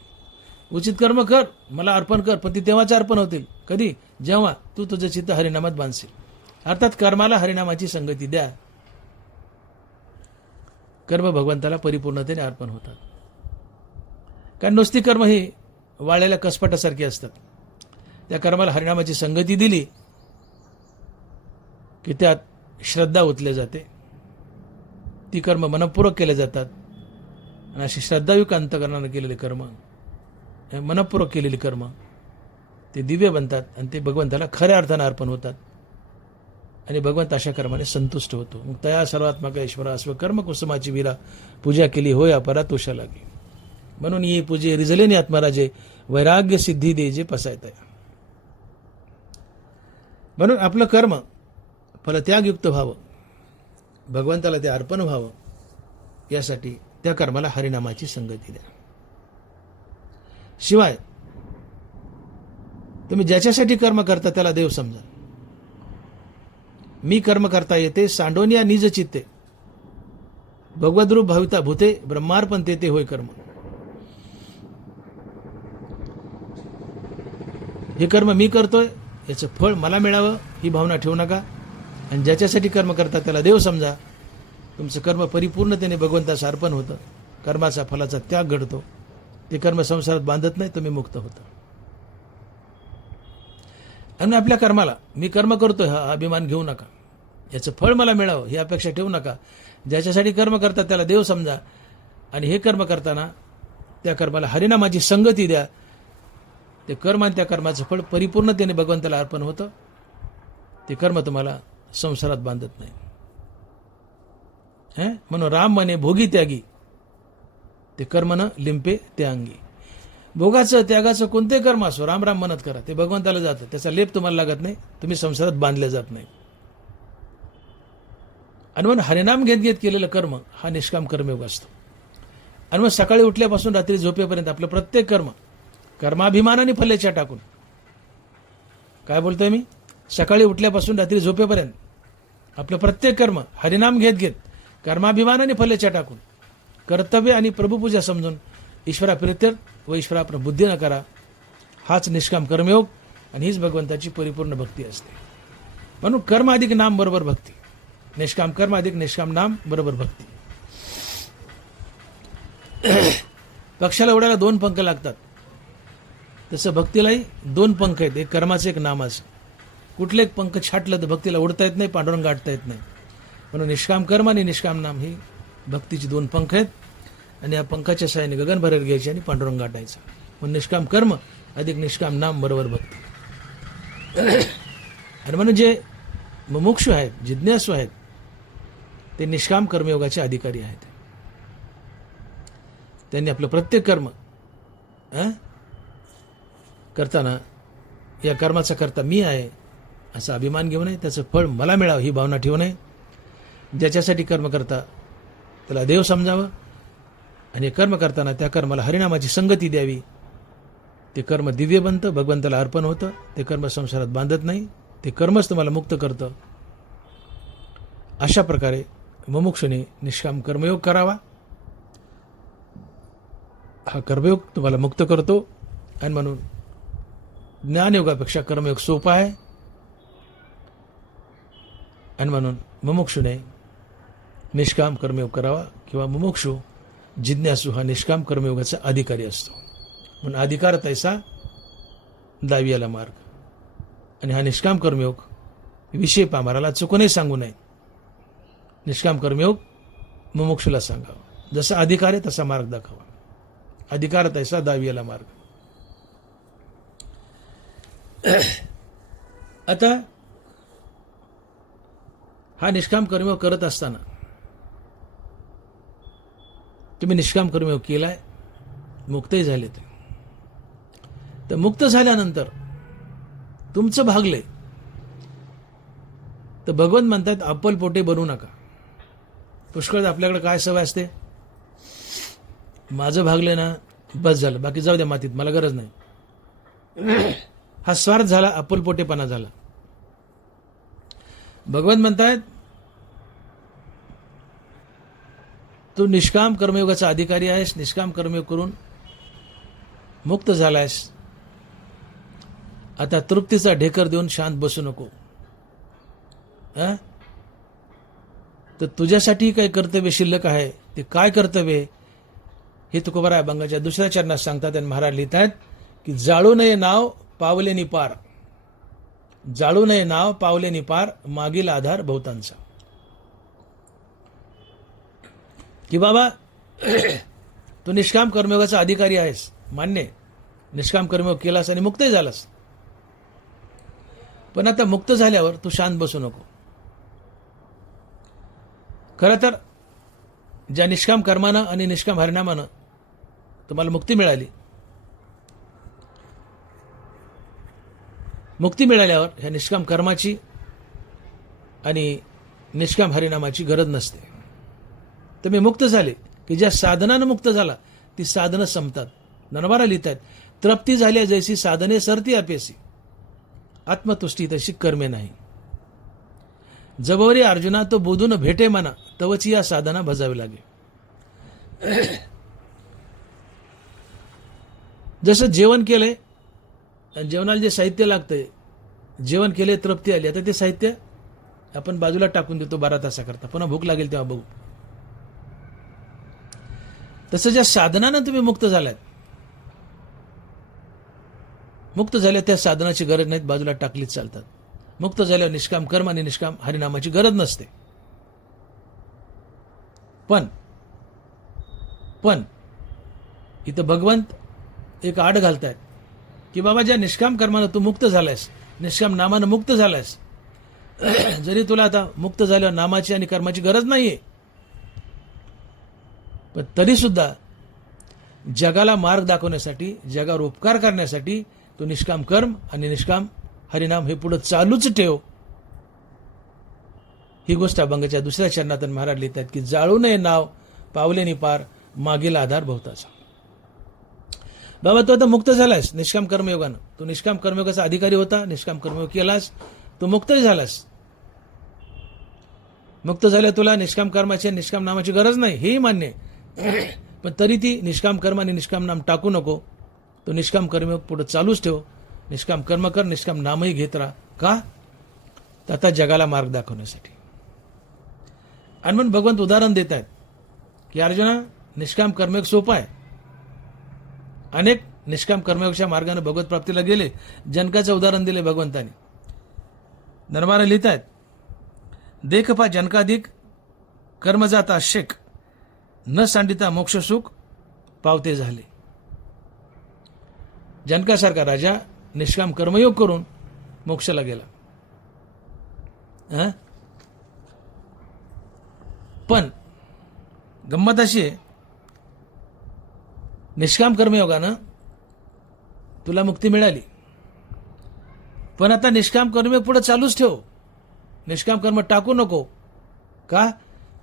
उचित कर्म कर, मला अर्पण कर, पण ती तेव्हाच अर्पण होतील. कधी? जेव्हा तू तुझं चित्त हरिनामात बांधशील. अर्थात कर्माला हरिनामाची संगती द्या. कर्म भगवंताला परिपूर्णतेने अर्पण होतात. कारण नुसती कर्म ही वाळलेल्या कसपटासारखी असतात. त्या कर्माला हरिनामाची संगती दिली की त्यात श्रद्धा ओतली जाते, ती कर्म मनपूर्वक केले जातात. आणि अशी श्रद्धायुक्त अंतकरणाने केलेली कर्म, मनपूर्वक केलेली कर्म ते दिव्य बनतात आणि ते भगवंताला खऱ्या अर्थानं अर्पण होतात आणि भगवंत अशा कर्माने संतुष्ट होतो. मग तया सर्वात्मक ईश्वरा स्व कर्म कुसुमाची विरा पूजा केली होय अपरा तोषा लागे. म्हणून ये पूजे रिजलेने आत्मराजे वैराग्य सिद्धी दे जे पसायत. म्हणून आपलं कर्म फलत्यागयुक्त व्हावं, भगवंताला ते अर्पण व्हावं, यासाठी त्या कर्माला हरिनामाची संगती द्या. शिवाय तुम्ही ज्याच्यासाठी कर्म करता त्याला देव समजा. मी कर्म करता येते सांडोनिया निज चित्ते भगवद्रूप भाविता भूते ब्रह्मार्पण तेते होय कर्म. हे कर्म मी करतोय, याचं फळ मला मिळावं ही भावना ठेवू नका. आणि ज्याच्यासाठी कर्म करता त्याला देव समजा. तुमचं कर्म परिपूर्णतेने भगवंतास अर्पण होतं, कर्माचा फलाचा त्याग घडतो, ते कर्म संसारात बांधत नाही, तुम्ही मुक्त होता. आणि आपल्या कर्माला मी कर्म करतोय हा अभिमान घेऊ नका, याचं फळ मला मिळावं ही अपेक्षा ठेवू नका. ज्याच्यासाठी कर्म करता त्याला देव समजा आणि हे कर्म करताना त्या कर्माला हरिनामाची संगती द्या. ते कर्म आणि त्या कर्माचं फळ परिपूर्णतेने भगवंताला अर्पण होतं. ते कर्म तुम्हाला संसारात बांधत नाही. म्हणून राम म्हणे भोगी त्यागी ते कर्म न लिंपे ते अंगी. भोगाचं त्यागाचं कोणते कर्म असो राम राम म्हणत करा, ते भगवंताला जातं, त्याचा लेप तुम्हाला लागत नाही, तुम्ही संसारात बांधले जात नाही. आणि म्हणून हरिनाम घेत घेत केलेलं कर्म हा निष्काम कर्मयोग असतो. आणि मग सकाळी उठल्यापासून रात्री झोपेपर्यंत आपलं प्रत्येक कर्म कर्माभिमानाने फलेच्या टाकून, काय बोलतोय मी, सकाळी उठल्यापासून रात्री झोपेपर्यंत आपलं प्रत्येक कर्म हरिनाम घेत घेत कर्माभिमानाने फलेच्या टाकून कर्तव्य आणि प्रभुपूजा समजून ईश्वरा प्रीत्यर्थ व ईश्वराप्रमाणे बुद्धी न करा. हाच निष्काम कर्मयोग आणि हीच भगवंताची परिपूर्ण भक्ती असते. म्हणून कर्म अधिक नाम बरोबर भक्ती, निष्काम कर्म अधिक निष्काम नाम बरोबर भक्ती. पक्षाला उडायला दोन पंख लागतात, तसं भक्तीलाही दोन पंख आहेत, एक कर्माचं एक नामाचं. कुठले एक पंख छाटलं तर भक्तीला उडता येत नाही, पांडुरंग गाठता येत नाही. म्हणून निष्काम कर्म आणि निष्काम नाम ही भक्तीची दोन पंख आहेत आणि या पंखाच्या सहाय्याने गगन भरेल घ्यायचे आणि पांडुरंग गाठायचा. म्हणून निष्काम कर्म अधिक निष्काम नाम बरोबर भक्ती. आणि म्हणून जे मुमुक्षु आहेत, जिज्ञासू आहेत, ते निष्काम कर्मयोगाचे अधिकारी आहेत. त्यांनी आपलं प्रत्येक कर्म करताना या कर्माचा करता मी आहे असा अभिमान घेऊ नये, त्याचं फळ मला मिळावं ही भावना ठेवू नये. ज्याच्यासाठी कर्म करता त्याला देव समजावं आणि कर्म करताना त्या कर्माला हरिनामाची संगती द्यावी. ते कर्म दिव्य बनतं, भगवंताला अर्पण होतं, ते कर्म संसारात बांधत नाही, ते कर्मच तुम्हाला मुक्त करतं. अशा प्रकारे मुमुक्षुने निष्काम कर्मयोग करावा. हा कर्मयोग तुम्हाला मुक्त करतो. आणि म्हणून ज्ञानयोगापेक्षा कर्मयोग सोपा आहे. आणि म्हणून मुमुक्षुने निष्काम कर्मयोग करावा, किंवा मुमुक्षु जिज्ञासू हा निष्काम कर्मयोगाचा अधिकारी असतो. म्हणून अधिकार तैसा दावियाला मार्ग. आणि हा निष्काम कर्मयोग विषय पामराला चुकूनही सांगू नये. निष्काम कर्मयोग मुमुक्षुला सांगावा, जसा अधिकार आहे तसा मार्ग दाखवा. अधिकार तैसा दावियाला मार्ग. आता हा निष्काम कर्मयोग करत असताना तुम्ही निष्काम कर्मयोग केलाय, मुक्तही झाले, तर मुक्त झाल्यानंतर तुमचं भागले तर भगवंत म्हणतात अप्पलपोटे बनू नका. पुष्कळ आपल्याकडे काय सवय असते, माझं भागले ना बस झालं, बाकी जाऊ द्या मातीत, मला गरज नाही. हा स्वार्थ झाला, अप्पलपोटेपणा झाला. भगवंत म्हणतात तू निष्काम कर्मयोगाचा अधिकारी आहेस, निष्काम कर्मयोग करून मुक्त झालायस, आता तृप्तीचा ढेकर देऊन शांत बसू नको. तर तुझ्यासाठी काही कर्तव्य शिल्लक आहे. ते काय कर्तव्य हे तुकोबाराय अभंगाच्या दुसऱ्या चरणात सांगतात. आणि महाराज लिहितात की जाळू नये नाव पावले पार, जाळू नये नाव पावले पार, मागील आधार बहुतांचा. की बाबा तू निष्काम कर्मयोगाचा अधिकारी आहेस, मान्य, निष्काम कर्मयोग केलास आणि मुक्तही झालास. पण आता मुक्त झाल्यावर तू शांत बसू नको. खरं तर ज्या निष्काम कर्मानं आणि निष्काम हरिनामानं तुम्हाला मुक्ती मिळाली, मुक्ती मिळाल्यावर ह्या निष्काम कर्माची आणि निष्काम हरिनामाची गरज नसते. तुम्ही मुक्त झाले की ज्या साधनानं मुक्त झाला ती साधनं संपतात. नरवारा लिहितात, तृप्ती झाल्या जैसी साधने सरती अपेसी, आत्मतुष्टी तशी कर्मे नाही. जबवरी अर्जुना तो बोधून भेटे मना, तवची या साधना भजावी लागे. जसं जेवण केलंय आणि जेवणाला जे साहित्य लागतंय, जेवण केले तृप्ती आली, आता ते साहित्य आपण बाजूला टाकून देतो 12 तासाकरता, पुन्हा भूक लागेल तेव्हा बघू. तसं ज्या साधनानं तुम्ही मुक्त झालात, मुक्त झाल्या त्या साधनाची गरज नाहीत, बाजूला टाकलीच चालतात. मुक्त झाल्यावर निष्काम कर्म आणि निष्काम हरिनामाची गरज नसते. पण इथं भगवंत एक आड घालतायत की बाबा ज्या निष्काम कर्मानं तू मुक्त झालायस, निष्काम नामानं मुक्त झालायस, जरी तुला आता मुक्त झाल्यावर नामाची आणि कर्माची गरज नाहीये, पण तरी सुद्धा जगाला मार्ग दाखवण्यासाठी, जगावर उपकार करण्यासाठी तू निष्काम कर्म आणि निष्काम हरिनाम हे पुढे चालूच ठेव. ही गोष्ट अभंगाच्या 2ऱ्या चरणात महाराज लिहितात की जाळू नये नाव पावले पार, मागील आधार बहुताचा. बाबा तू आता मुक्त झालास निष्काम कर्मयोगानं, तू निष्काम कर्मयोगाचा अधिकारी होता, निष्काम कर्मयोग केलास, तू मुक्तही झालास. मुक्त झाल्या तुला निष्काम कर्माची आणि निष्काम नामाची गरज नाही, हेही मान्य. पण तरी ती निष्काम कर्म आणि निष्काम नाम टाकू नको. तो निष्काम कर्मयोग पुढे चालूच ठेव. निष्काम कर्म कर, निष्काम नामही घेत राहा. का? तर आता जगाला मार्ग दाखवण्यासाठी. आणि म्हणून भगवंत उदाहरण देत आहेत की अर्जुना निष्काम कर्मयोग सोपा आहे. अनेक निष्काम कर्मयोगच्या मार्गाने भगवत प्राप्तीला गेले. जनकाचं उदाहरण दिले भगवंताने. नरमारा लिहित आहेत, देख पा जनकाधिक कर्म जाता शेक, न सांडिता मोक्ष सुख पावते झाले. जनकासारखा राजा निष्काम कर्मयोग करून मोक्षाला गेला. पण गंमत अशी आहे, निष्काम कर्मयोगानं तुला मुक्ती मिळाली, पण आता निष्काम कर्मयोग पुढे चालूच ठेव. निष्काम कर्म टाकू नको. का?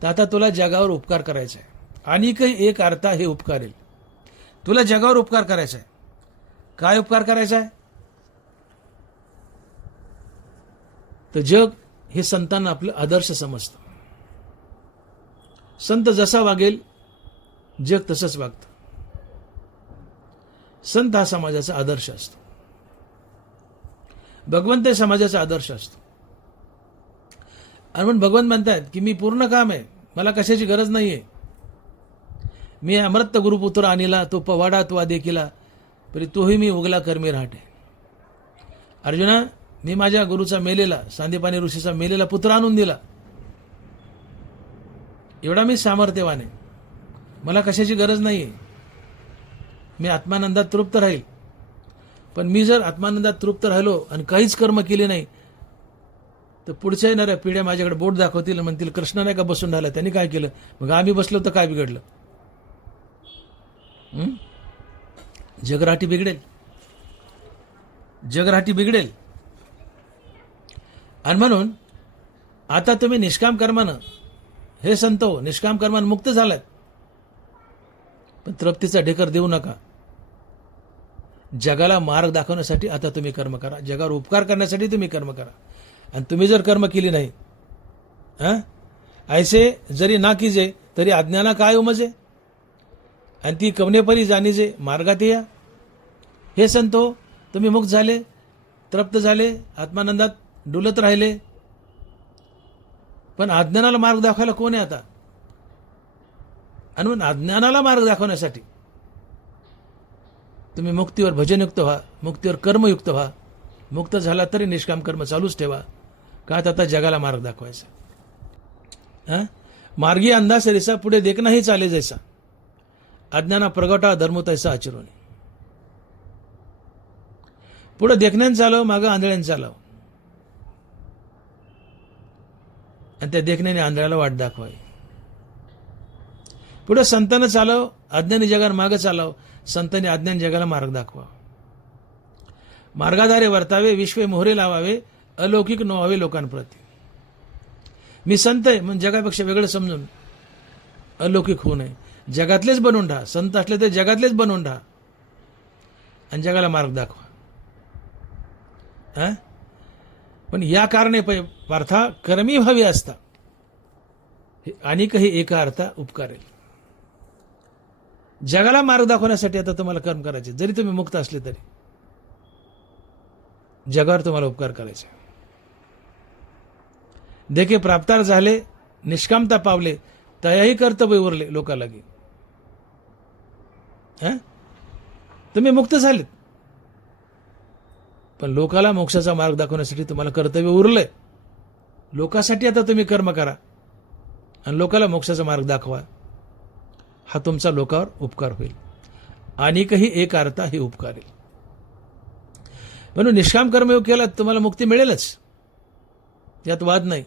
तर आता तुला जगावर उपकार करायचा आहे. आणि काही एक अर्थ हे उपकार येईल. तुला जगावर उपकार करायचा आहे. काय उपकार करायचा आहे? तर जग हे संतांना आपलं आदर्श समजतं. संत जसा वागेल जग तसंच वागतं. संत हा समाजाचा आदर्श असतो. भगवंत समाजाचा आदर्श असतो. आणि म्हणून भगवंत म्हणतात की मी पूर्ण काम आहे, मला कशाची गरज नाहीये. मी अमृत गुरुपुत्र आणिला, तो पवाडा तुवा देखिला, तरी तोही मी उगला कर्मी राहते. अर्जुना, मी माझ्या गुरुचा मेलेला, सांदीपानी ऋषीचा मेलेला पुत्र आणून दिला. एवढा मी सामर्थ्यवान आहे, मला कशाची गरज नाहीये. मी आत्मानंदात तृप्त राहील. पण मी जर आत्मानंदात तृप्त राहिलो आणि काहीच कर्म केले नाही, तर पुढच्या येणाऱ्या पिढ्या माझ्याकडे बोट दाखवतील, म्हणतील कृष्ण नाही का बसून राहिला, त्यांनी काय केलं, मग आम्ही बसलो तर काय बिघडलं. जगराटी बिघडेल, जगराटी बिघडेल. आणि म्हणून आता तुम्ही निष्काम कर्मानं, हे संत हो, निष्काम कर्मानं मुक्त झालात, पण तृप्तीचा ढेकर देऊ नका. जगाला मार्ग दाखवण्यासाठी आता तुम्ही कर्म करा. जगावर उपकार करण्यासाठी तुम्ही कर्म करा. आणि तुम्ही जर कर्म केली नाही, ऐसे जरी ना कीजे तरी अज्ञाना काय उमजे, आणि ती कवनेपरी जाणीजे मार्गात या. हे संतो, तुम्ही मुक्त झाले, तृप्त झाले, आत्मानंदात डुलत राहिले, पण अज्ञानाला मार्ग दाखवायला कोण आहे आता? आणि म्हणून अज्ञानाला मार्ग दाखवण्यासाठी तुम्ही मुक्तीवर भजनयुक्त व्हा, मुक्तीवर कर्मयुक्त व्हा. मुक्त झाला तरी निष्काम कर्म चालूच ठेवा. का तर आता जगाला मार्ग दाखवायचा. मार्गी अंधा सरिसा पुढे देखना ही चाले जैसा, अज्ञाना प्रगटा धर्म तैसा आचरून. पुढे देखण्यान चालव, मागं आंधळ्यान चालव. आणि त्या देखण्याने आंधळ्याला वाट दाखवाय. पुढे संतांना चालव, अज्ञानी जगाला मागं चालव. संतांनी अज्ञान जगाला मार्ग दाखवा. मार्गाधारे वर्तावे, विश्वे मोहरे लावावे, अलौकिक नोहावे लोकांप्रती. मी संत आहे म्हणून जगापेक्षा वेगळं समजून अलौकिक होऊ नये. जगातलेच बनवून राहा. संत असले तर जगातलेच बनवून राहा आणि जगाला मार्ग दाखवा. पण या कारणे पार्था कर्मी भावी असता अनेक हे एका अर्था उपकारेल. जगाला मार्ग दाखवण्यासाठी आता तुम्हाला कर्म करायचे. जरी तुम्ही मुक्त असले तरी जगावर तुम्हाला उपकार करायचे. देखे प्राप्तार झाले, निष्कामता पावले, तयाही कर्तव्य उरले लोकालागी. तुम्ही मुक्त झालेत, पण लोकाला मोक्षाचा मार्ग दाखवण्यासाठी तुम्हाला कर्तव्य उरलंय. लोकांसाठी आता तुम्ही कर्म करा आणि लोकाला मोक्षाचा मार्ग दाखवा. हा तुमचा लोकावर उपकार होईल. अनेकही एक अर्था हे उपकारेल. म्हणून निष्काम कर्मयोग केला तुम्हाला मुक्ती मिळेलच, यात वाद नाही.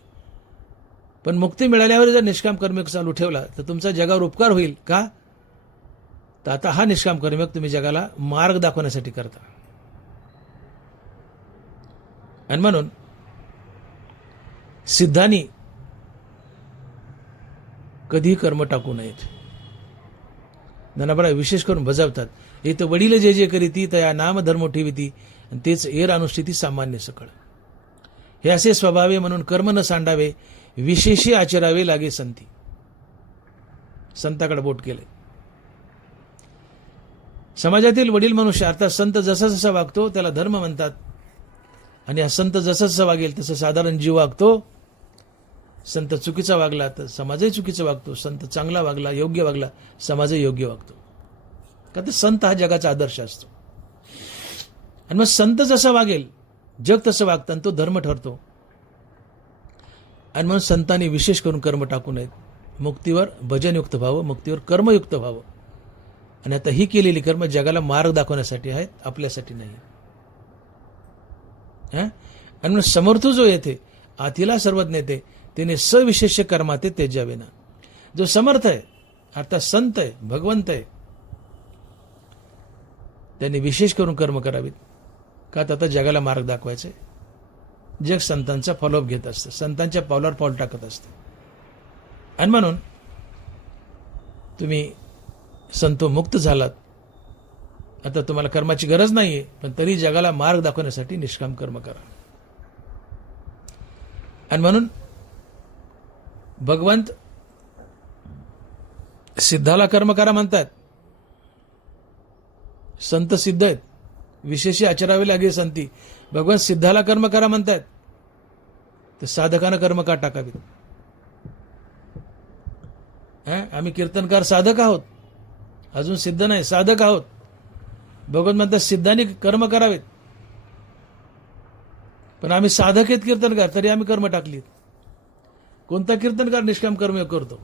पण मुक्ती मिळाल्यावर जर निष्काम कर्मयोग चालू ठेवला तर तुमचा जगावर उपकार होईल. का तर आता हा निष्काम कर्मयोग तुम्ही जगाला मार्ग दाखवण्यासाठी करता. आणि म्हणून सिद्धांनी कधीही कर्म टाकू नयेत. ज्ञानाबळा विशेष करून बजावतात. इथं वडील जे जे करीती तया नाम धर्म ठेविती, आणि तेच एर अनुष्ठिती सामान्य सकळ. हे असे स्वभावे म्हणून कर्म न सांडावे, विशेषी आचरावे लागे संती. संताकडे बोट केले. समाजातील वडील मनुष्य अर्थात संत जसा जसा वागतो त्याला धर्म म्हणतात. आणि हा संत जसं जसं वागेल तसं साधारण जीव वागतो. संत चुकीचा वागला तर समाजही चुकीचा वागतो. संत चांगला वागला, योग्य वागला, समाजही योग्य वागतो. का तर संत हा जगाचा आदर्श असतो. आणि मग संत जसा वागेल जग तसं वागतं आणि तो धर्म ठरतो. आणि म्हणून संतांनी विशेष करून कर्म टाकू नयेत. मुक्तीवर भजनयुक्त व्हावं, मुक्तीवर कर्मयुक्त व्हावं. आणि आता ही केलेली कर्म जगाला मार्ग दाखवण्यासाठी आहेत, आपल्यासाठी नाही. आणि म्हणून समर्थ जो येते आतीला सर्वज्ञ येते, त्याने सविशेष कर्माते तेजावे ना. जो समर्थ आहे अर्थात संत आहे, भगवंत आहे, त्यांनी विशेष करून कर्म करावीत. का तर आता जगाला मार्ग दाखवायचे. जग संतांचा फॉलोअप घेत असतं, संतांच्या पावलावर पाऊल टाकत असतं. आणि म्हणून तुम्ही संतो मुक्त झालात. आता तुम्हाला कर्माची गरज नाहीये, पण तरी जगाला मार्ग दाखवण्यासाठी निष्काम कर्म करा. आणि म्हणून भगवंत सिद्धाला कर्म करा म्हणतात. संत सिद्ध आहेत, विशेष आचरावे लागे संती. भगवंत सिद्धाला कर्म करा म्हणतात, तर साधकानं कर्म का टाकावीत. आम्ही कीर्तनकार साधक आहोत, अजून सिद्ध नाही, साधक आहोत. भगवंत म्हणतात सिद्धांनी कर्म करावेत, पण आम्ही साधक आहेत कीर्तनकार, तरी आम्ही कर्म टाकलीत. कोणता कीर्तनकार निष्काम कर्म करतो?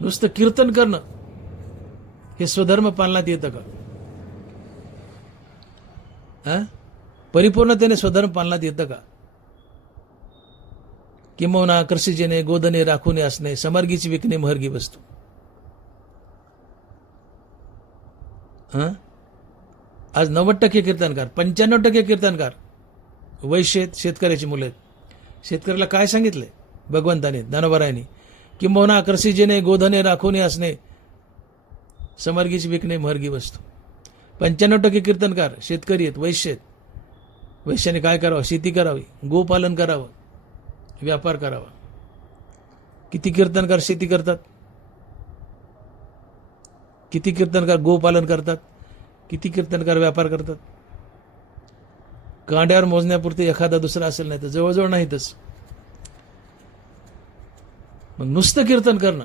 नुसतं कीर्तन करणं हे स्वधर्म पालनात येतं का? परिपूर्णतेने स्वधर्म पालनात येतं का? किंबहुना कृषीजेने गोधने राखूने असणे, समर्गीची विकणे महर्गी वस्तू. आज 90% कीर्तनकार, 95% कीर्तनकार वैश्य आहेत, शेतकऱ्याची मुलं आहेत. शेतकऱ्याला काय सांगितलंय भगवंताने, दानवरायांनी? किंबहुना कृषीजेने गोधने राखूने असणे, समर्गीची विकणे महर्गी वस्तू. 95% कीर्तनकार शेतकरी आहेत, वैश्य आहेत. वैश्याने काय करावं? शेती करावी, गोपालन करावं, व्यापार करावा. किती कीर्तनकार शेती करतात? किती कीर्तनकार गोपालन करतात? किती कीर्तनकार व्यापार करतात? कांड्यावर मोजण्यापुरते एखादा दुसरा असेल, नाही तर जवळजवळ नाहीतच. मग नुसतं कीर्तन करणं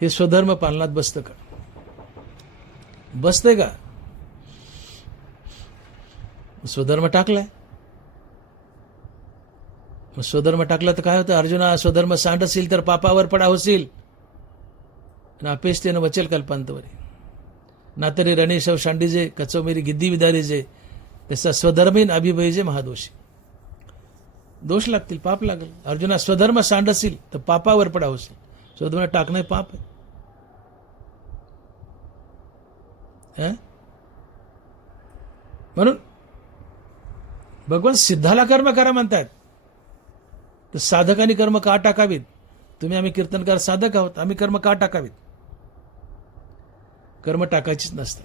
हे स्वधर्म पालनात बसतं का? बसतंय का? स्वधर्म टाकलाय. मग स्वधर्म टाकला तर काय होतं? अर्जुना, स्वधर्म सांडशील तर पापावर पडा होशील, नापेस तेन वचेल कल्पांतवरी. ना तरी रणेशव शांडीजे, कचो मेरी गिद्दी विदारीजे, तसा स्वधर्मीन अभिभयजे महादोषी. दोष लागतील, पाप लागेल. अर्जुना, स्वधर्म सांडशील तर पापावर पडा होशील. स्वधर्म टाकणं पाप आहे. म्हणून भगवान सिद्धाला कर्म करा म्हणतात. तर साधकांनी कर्म का टाकावीत? तुम्ही आम्ही कीर्तनकार साधक आहोत, आम्ही कर्म का टाकावीत? कर्म टाकायचीच नसतं.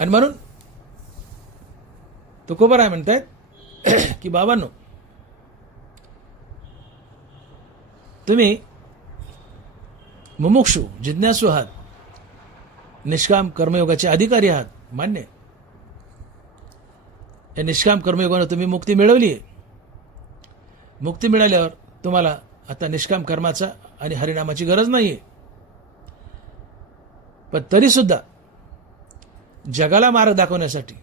आणि म्हणून तुकोबाराय म्हणतायत की बाबांनो, तुम्ही मुमुक्षु जिज्ञासू आहात, निष्काम कर्मयोगाचे अधिकारी आहात, मान्य. या निष्काम कर्मयोगानं तुम्ही मुक्ती मिळवली आहे. मुक्ती मिळाल्यावर तुम्हाला आता निष्काम कर्माचा आणि हरिनामाची गरज नाहीये. पण तरी सुद्धा जगाला मार्ग दाखवण्यासाठी,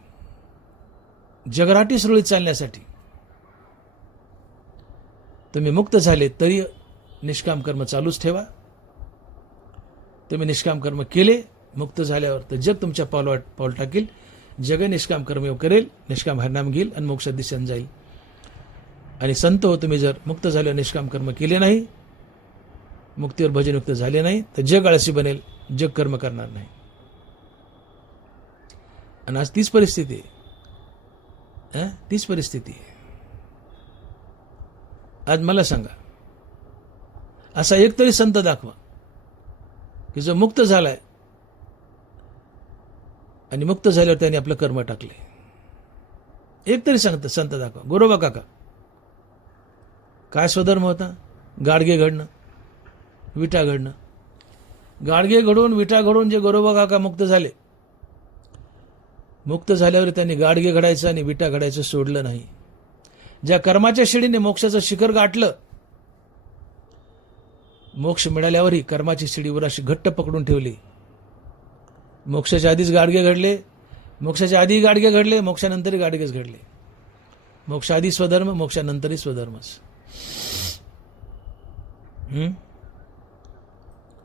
जगराटी सुरळीत चालण्यासाठी तुम्ही मुक्त झाले तरी निष्काम कर्म चालूच ठेवा. तुम्ही निष्काम कर्म केले, मुक्त झाल्यावर तर जग तुमच्या पाऊल टाकेल. जग निष्काम कर्मयोग करेल, निष्काम हरिनाम घेईल आणि मोक्ष दिशेने जाईल. आणि संत हो, तुम्ही जर मुक्त झाल्यावर निष्काम कर्म केले नाही, मुक्तीवर भजनयुक्त झाले नाही, तर जग आळशी बनेल, जग कर्म करणार नाही. आणि आज तीच परिस्थिती आहे. तीच परिस्थिती आहे. आज मला सांगा, असा एक तरी संत दाखवा की जो मुक्त झालाय आणि मुक्त झाल्यावर त्यांनी आपलं कर्म टाकले. एक तरी संत दाखवा. गोरोबा काका काय स्वधर्म होता? गाडगे घडणं, विटा घडणं. गाडगे घडून, विटा घडून जे गोरोबा काका मुक्त झाले, मुक्त झाल्यावर त्यांनी गाडगे घडायचं आणि विटा घडायचं सोडलं नाही. ज्या कर्माच्या शिडीने मोक्षाचं शिखर गाठलं, मोक्ष मिळाल्यावरही कर्माची शिडीवर अशी घट्ट पकडून ठेवली. मोक्षाच्या आधीच गाडगे घडले, मोक्षाच्या आधी गाडगे घडले, मोक्षानंतरही गाडगेच घडले. मोक्षाआधी स्वधर्म, मोक्षानंतरही स्वधर्मच.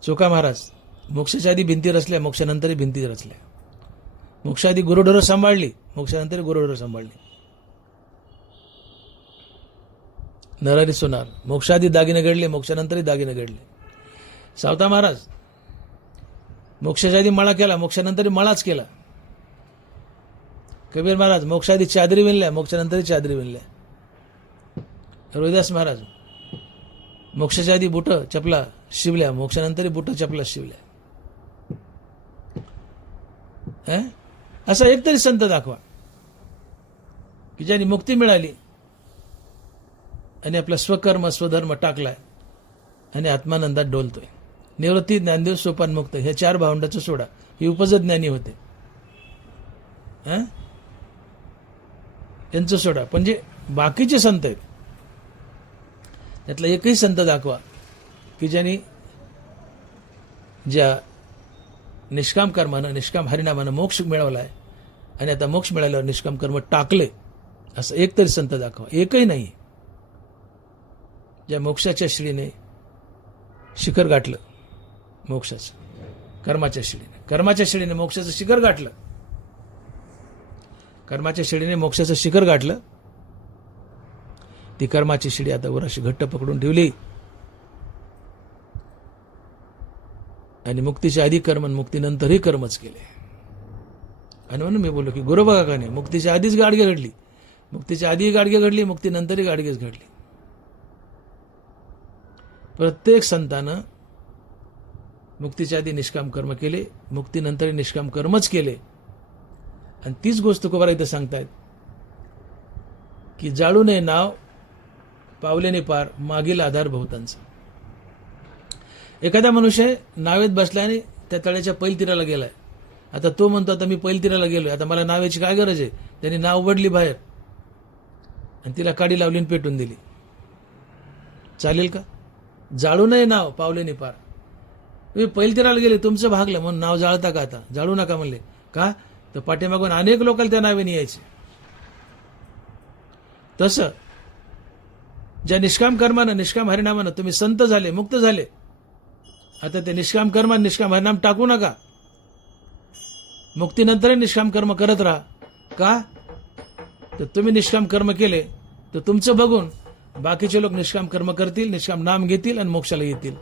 चोका महाराज मोक्षाच्या आधी भिंती रचल्या, मोक्षानंतरही भिंती रचल्या. मोक्षाआधी गुरुढोरं सांभाळली, मोक्षानंतर गुरुढोरं सांभाळली. नरहरी सोनार मोक्षाआधी दागिने घडले, मोक्षानंतरही दागिने घडले. सावता महाराज मोक्षाच्या आधी मळा केला, मोक्षानंतरही मळाच केला. कबीर महाराज मोक्षाआधी चादरी विणल्या, मोक्षानंतरही चादरी विणल्या. रोहिदास महाराज मोक्षाच्या आधी बुट चपला शिवल्या, मोक्षानंतरही बुट चपला शिवल्या. असा एक तरी संत दाखवा की ज्यांनी मुक्ती मिळाली आणि आपला स्वकर्म स्वधर्म टाकलाय आणि आत्मानंदात डोलतोय. निवृत्ती, ज्ञानदेव, सोपान, मुक्त ह्या 4 भावंडाचं सोडा, हे उपजज्ञानी होते. यांचं सोडा. पण जे बाकीचे संत आहेत त्यातला एकही संत दाखवा की ज्यांनी ज्या निष्काम कर्मानं, निष्काम हरिनामानं मोक्ष मिळवलाय आणि आता मोक्ष मिळाल्यावर निष्काम कर्म टाकले, असं एक तरी संत दाखवा. एकही नाही. ज्या मोक्षाच्या शिडीने शिखर गाठलं, मोक्षाचं कर्माच्या शिडीने मोक्षाचं शिखर गाठलं, कर्माच्या शिडीने मोक्षाचं शिखर गाठलं. ती कर्माची शिडी आता वर अशी घट्ट पकडून ठेवली आणि मुक्तीच्या आधी कर्म, मुक्तीनंतरही कर्मच केले. आणि म्हणून मी बोललो की गोरोबा काकाने मुक्तीच्या आधीच गाडगे घडली, मुक्तीच्या आधी गाडगे घडली, मुक्तीनंतरही गाडगेच घडली. प्रत्येक संतानं मुक्तीच्या आधी निष्काम कर्म केले, मुक्तीनंतरही निष्काम कर्मच केले. आणि तीच गोष्ट तुकोबारा इथं सांगतायत की जाळू नये नाव, पावलेने पार, मागील आधार बहुतांचा. एखादा मनुष्य नावेत बसला आणि त्या तळ्याच्या पैलतीराला गेलाय. आता तो म्हणतो आता मी पैलतीराला गेलोय, आता मला नावेची काय गरज आहे? त्यांनी नाव उघडली बाहेर आणि तिला काडी लावली आणि पेटून दिली. चालेल का? जाळू नये नाव, पावलेने पार. तुम्ही पैलतीराला गेले, तुमचं भागलं म्हणून नाव जाळता का आता? जाळू नका म्हणले. का तर पाठीमागून अनेक लोकांना त्या नावाने यायचे. तसं ज्या निष्काम कर्मानं, निष्काम हरिनामानं तुम्ही संत झाले, मुक्त झाले, आता ते निष्काम कर्म निष्काम हरिनाम टाकू नका. मुक्तीनंतरही निष्काम कर्म करत राहा. का तर तुम्ही निष्काम कर्म केले तर तुमचं बघून बाकीचे लोक निष्काम कर्म करतील, निष्काम नाम घेतील आणि मोक्षाला येतील.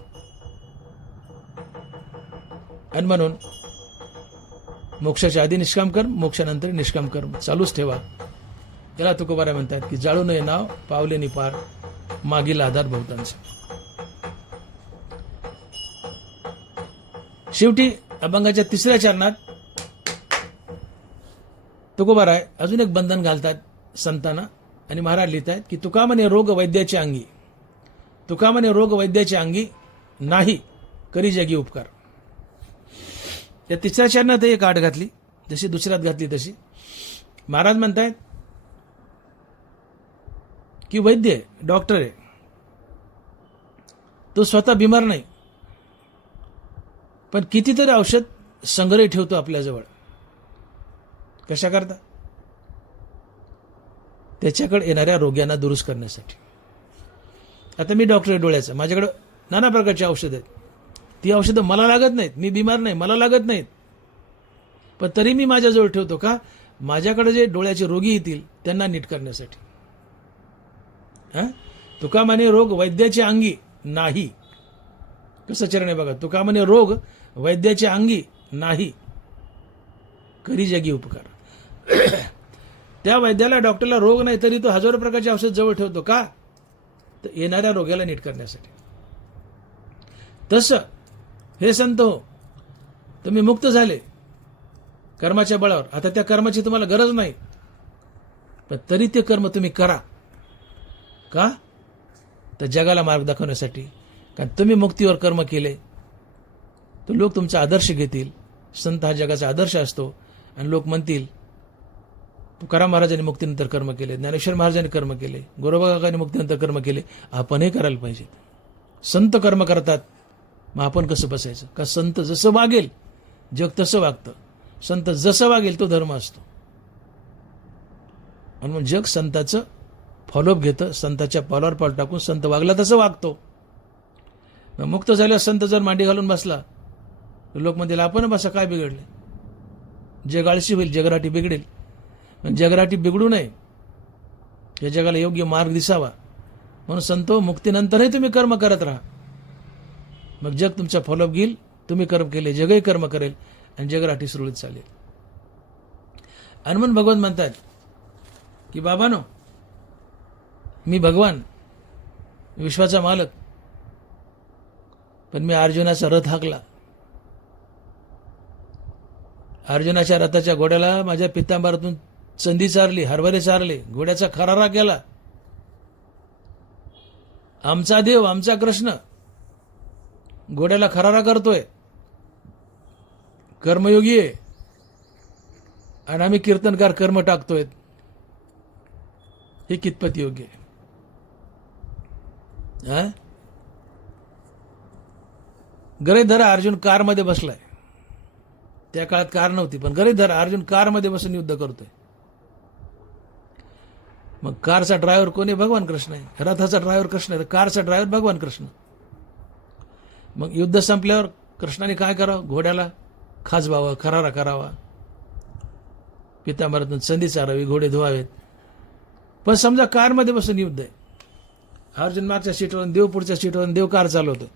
आणि म्हणून मोक्षाच्या आधी निष्काम कर्म, मोक्षानंतर निष्काम कर्म चालूच ठेवा. त्याला तुकोबारा म्हणतात की जाळू नये नाव, पावले निपार, मागील आधार बहुतांचा. शेवटी अभंगाच्या 3ऱ्या चरणात तुकोबाराय अजून एक बंधन घालतात संतांना आणि महाराज लिहितात की तुका म्हणे रोग वैद्याच्या अंगी, तुका म्हणे रोग वैद्याच्या अंगी, नाही करी जगी उपकार. त्या 3ऱ्या चरणात एक आठ घातली, जशी दुसऱ्यात घातली तशी. महाराज म्हणतायत की वैद्य डॉक्टर आहे, तो स्वतः बिमार नाही, पण कितीतरी औषध संग्रही ठेवतो आपल्याजवळ. कशा करता? त्याच्याकडे येणाऱ्या रोग्यांना दुरुस्त करण्यासाठी. आता मी डॉक्टर आहे डोळ्याचा, माझ्याकडे नाना प्रकारची औषधं आहेत. ती औषधं मला लागत नाहीत, मी बिमार नाही, मला लागत नाहीत, पण तरी मी माझ्याजवळ ठेवतो. का? माझ्याकडे जे डोळ्याचे रोगी येतील त्यांना नीट करण्यासाठी. तुका म्हणे रोग वैद्याच्या अंगी नाही. कसं चरण आहे बघा. तुका म्हणे रोग वैद्याच्या अंगी नाही करी जगी उपकार. त्या वैद्याला, डॉक्टरला रोग नाही तरी तो हजारो प्रकारचे औषध जवळ ठेवतो. का? तर येणाऱ्या रोग्याला नीट करण्यासाठी. तसं हे संत हो, तुम्ही मुक्त झाले कर्माच्या बळावर. आता त्या कर्माची तुम्हाला गरज नाही, पण तरी ते कर्म तुम्ही करा. का? तर जगाला मार्ग दाखवण्यासाठी. कारण तुम्ही मुक्तीवर कर्म केले तर लोक तुमचा आदर्श घेतील. संत हा जगाचा आदर्श असतो आणि लोक म्हणतील तुकाराम महाराजांनी मुक्तीनंतर कर्म केले, ज्ञानेश्वर महाराजांनी कर्म केले, गोरोबा काकांनी मुक्तीनंतर कर्म केले, आपणही करायला पाहिजे. संत कर्म करतात, मग आपण कसं बसायचं? का संत जसं वागेल जग तसं वागतं. संत जसं वागेल तो धर्म असतो. म्हणून जग संताचं फॉलोअप घेतं, संताच्या पावलावर पाऊल टाकून संत वागला तसं वागतो. मुक्त झाल्यावर संत जर मांडी घालून बसला तर लोक म्हणतील आपण बसा, काय बिघडले? जग आळशी होईल, जगराटी बिघडेल. जगराटी बिघडू नये, या जगाला योग्य मार्ग दिसावा म्हणून संतो मुक्तीनंतरही तुम्ही कर्म करत राहा. मग जग तुमचा फॉलोअप घेईल. तुम्ही कर्म केले, जगही कर्म करेल आणि जगराटी सुरळीत चालेल. हनुमान भगवान म्हणतात की बाबानो, मी भगवान, विश्वाचा मालक, पण मी अर्जुनाचा रथ हाकला. अर्जुनाच्या रथाच्या घोड्याला माझ्या पितांबरातून चंदी चारली, हरभरे चारले, घोड्याचा खरारा केला. आमचा देव, आमचा कृष्ण घोड्याला खरारा करतोय, कर्मयोगी आहे, आणि आम्ही कीर्तनकार कर्म टाकतोय. हे कितपत योग्य आहे? गरीब धरा अर्जुन कारमध्ये बसलाय. त्या काळात कार नव्हती, पण गरीब धरा अर्जुन कारमध्ये बसून युद्ध करतोय. मग कारचा ड्रायव्हर कोणी? भगवान कृष्ण आहे. रथाचा ड्रायव्हर कृष्ण आहे, कारचा ड्रायव्हर भगवान कृष्ण. मग युद्ध संपल्यावर कृष्णाने काय करावं? घोड्याला खाजवावं, खरारा करावा, पितांबरातून संधी चारावी, घोडे धुवावेत. पण समजा कारमध्ये बसून युद्ध आहे. अर्जुन मागच्या सीटवर, देव पुढच्या सीटवर, देव कार चालवतो.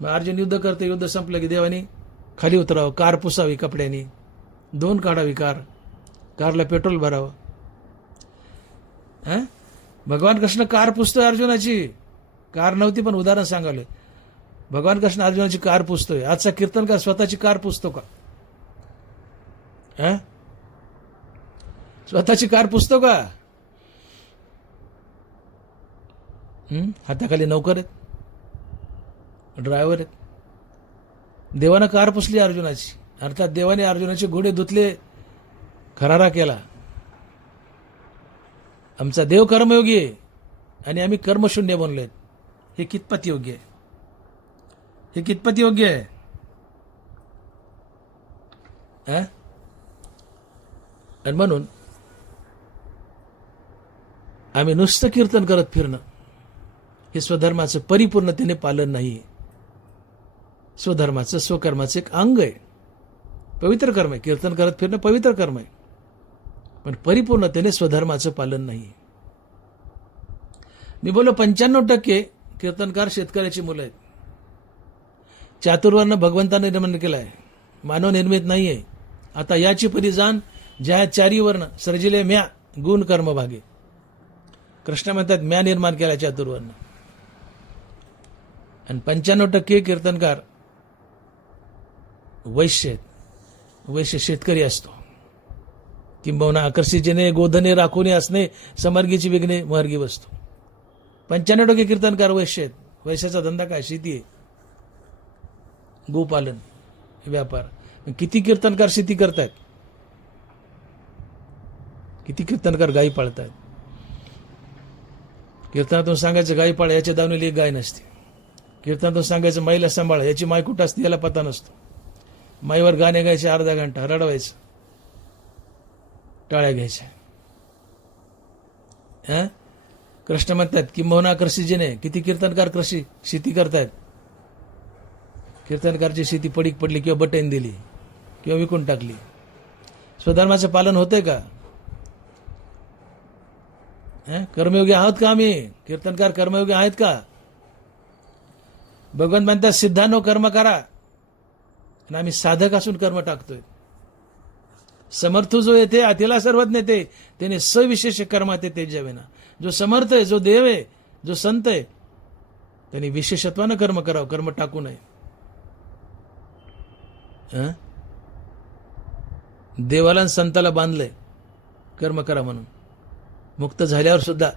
मग अर्जुन युद्ध करते. युद्ध संपलं की देवानी खाली उतरावं, कार पुसावी कपड्यानी, धुवून काढावी कार, कारला पेट्रोल भरावं. भगवान कृष्ण कार पुसतोय अर्जुनाची. कार नव्हती, पण उदाहरण सांगावलं. भगवान कृष्ण अर्जुनाची कार पुसतोय. आजचा कीर्तनकार स्वतःची कार पुसतो का? स्वतःची कार पुसतो का? हाताखाली नौकर आहेत, ड्रायव्हर आहेत. देवानं कार पुसली अर्जुनाची, अर्थात देवाने अर्जुनाचे घोडे धुतले, खरारा केला. आमचा देव कर्मयोगी आहे आणि आम्ही कर्मशून्य बनलोय. हे कितपत योग्य आहे? हे कितपत योग्य आहे? आणि म्हणून आम्ही नुसतं कीर्तन करत फिरणं हे स्वधर्माचं परिपूर्णतेने पालन नाही. स्वधर्माचं स्वकर्माचं एक अंग आहे, पवित्र कर्म आहे. कीर्तन करत फिरणं पवित्र कर्म आहे, पण परिपूर्णतेने स्वधर्माचं पालन नाही. मी बोललो 95% कीर्तनकार शेतकऱ्याची मुलं आहेत. चातुर्वर्ण भगवंताने निर्माण केला आहे, मानव निर्मित नाहीये. आता याची परी जाण ज्या चारी वर्ण सर्जिले म्या गुण कर्म भागे. कृष्ण म्हणतात म्या निर्माण केला चातुर्वर्ण. आणि 95% कीर्तनकार वैश्य आहेत. वैश्य शेतकरी असतो. किंबहुना आकर्षितेने गोधने राखूने असणे समर्गीची विघ्ने मार्गी वस्तू. 95% कीर्तनकार वैश्य आहेत. वैश्याचा धंदा काय? शेती आहे, गोपालन, व्यापार. किती कीर्तनकार शेती करतायत? किती कीर्तनकार गायी पाळतायत? कीर्तनातून सांगायचं गायी पाळ, याच्या दावणीला एक गाय नसते. कीर्तनातून सांगायचं माईला सांभाळ, याची माय कुठं असते याला पता नसतो. माईवर गाणे गायचे, अर्धा घंटा रडवायचं, टाळ्या घ्यायच्या. कृष्ण म्हणतात किंबहुना कृषीजीने. किती कीर्तनकार कृषी शेती करतायत? कीर्तनकारची शेती पडीक पडली किंवा बटन दिली किंवा विकून टाकली. स्वधर्माचं पालन होतंय का? कर्मयोगी आहोत का आम्ही? कीर्तनकार कर्मयोगी आहेत का? भगवान म्हणतात सिद्धानो कर्म करा, आणि आम्ही साधक असून कर्म टाकतोय. समर्थ जो येते अतिला सर्वज्ञ ते, त्याने सविशेष कर्मात ते जेवेना. जो समर्थ आहे, जो देव आहे, जो संत आहे, त्यांनी विशेषत्वानं कर्म करावं, कर्म टाकू नये. देवाला आणि संताला बांधलंय कर्म करा म्हणून, मुक्त झाल्यावर सुद्धा.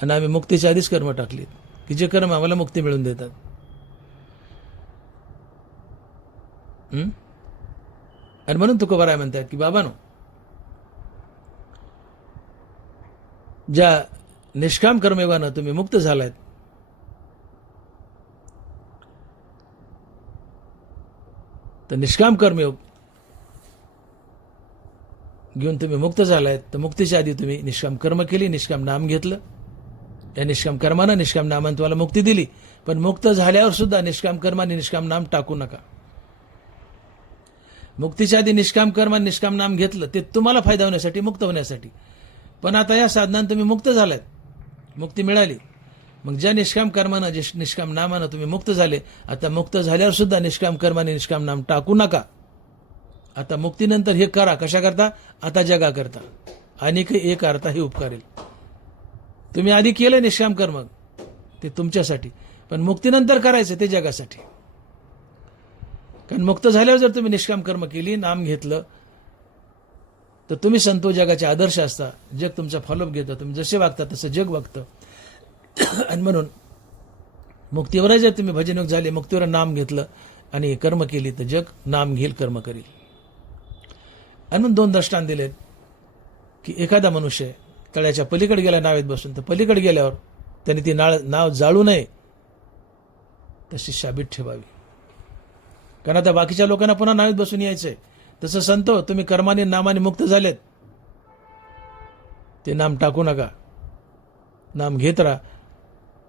आणि आम्ही मुक्तीच्या आधीच कर्म टाकलीत की जे कर्म आम्हाला मुक्ती मिळवून देतात. आणि म्हणून तुकोबाराय म्हणतात की बाबानो, ज्या निष्काम कर्मयोगानं तुम्ही मुक्त झालायत, तर निष्काम कर्मयोग घेऊन तुम्ही मुक्त झालायत, तर मुक्तीच्या आधी तुम्ही निष्काम कर्म केली, निष्काम नाम घेतलं. या निष्काम कर्मानं निष्काम नामानं तुम्हाला मुक्ती दिली. पण मुक्त झाल्यावर सुद्धा निष्काम कर्म आणि निष्काम नाम टाकू नका. मुक्तीच्या आधी निष्काम कर्म आणि निष्काम नाम घेतलं ते तुम्हाला फायदा होण्यासाठी, मुक्त होण्यासाठी. पण आता या साधनानं तुम्ही मुक्त झालात, मुक्ती मिळाली. मग ज्या निष्काम कर्मानं, जे निष्काम नामानं तुम्ही मुक्त झाले, आता मुक्त झाल्यावर सुद्धा निष्काम कर्म आणि निष्काम नाम टाकू नका. आता मुक्तीनंतर हे करा. कशा करता? आता जगा करता. आणि एक अर्था हे उपकारेल. तुम्ही आधी केलं निष्काम कर्म, ते तुमच्यासाठी, पण मुक्तीनंतर करायचं ते जगासाठी. कारण मुक्त झाल्यावर जर तुम्ही निष्काम कर्म केली, नाम घेतलं, तर तुम्ही संतो जगाचे आदर्श असता. जग तुमचा फॉलोअप घेतं. तुम्ही जसे वागता तसं जग वागतं. आणि म्हणून मुक्तीवर जर तुम्ही भजनयोग झाले, मुक्तीवर नाम घेतलं आणि कर्म केली, तर जग नाम घेईल, कर्म करील. आणि म्हणून 2 दृष्टांत दिलेत की एखादा मनुष्य तळ्याच्या पलीकडे गेला नावेत बसून, तर पलीकडे गेल्यावर त्याने ती नाव जाळू नये, तशी शाबीत ठेवावी. कारण आता बाकीच्या लोकांना पुन्हा नावेत बसून यायचंय. तसं संतो, तुम्ही कर्माने नामाने मुक्त झालेत, ते नाम टाकू नका, नाम घेत राहा.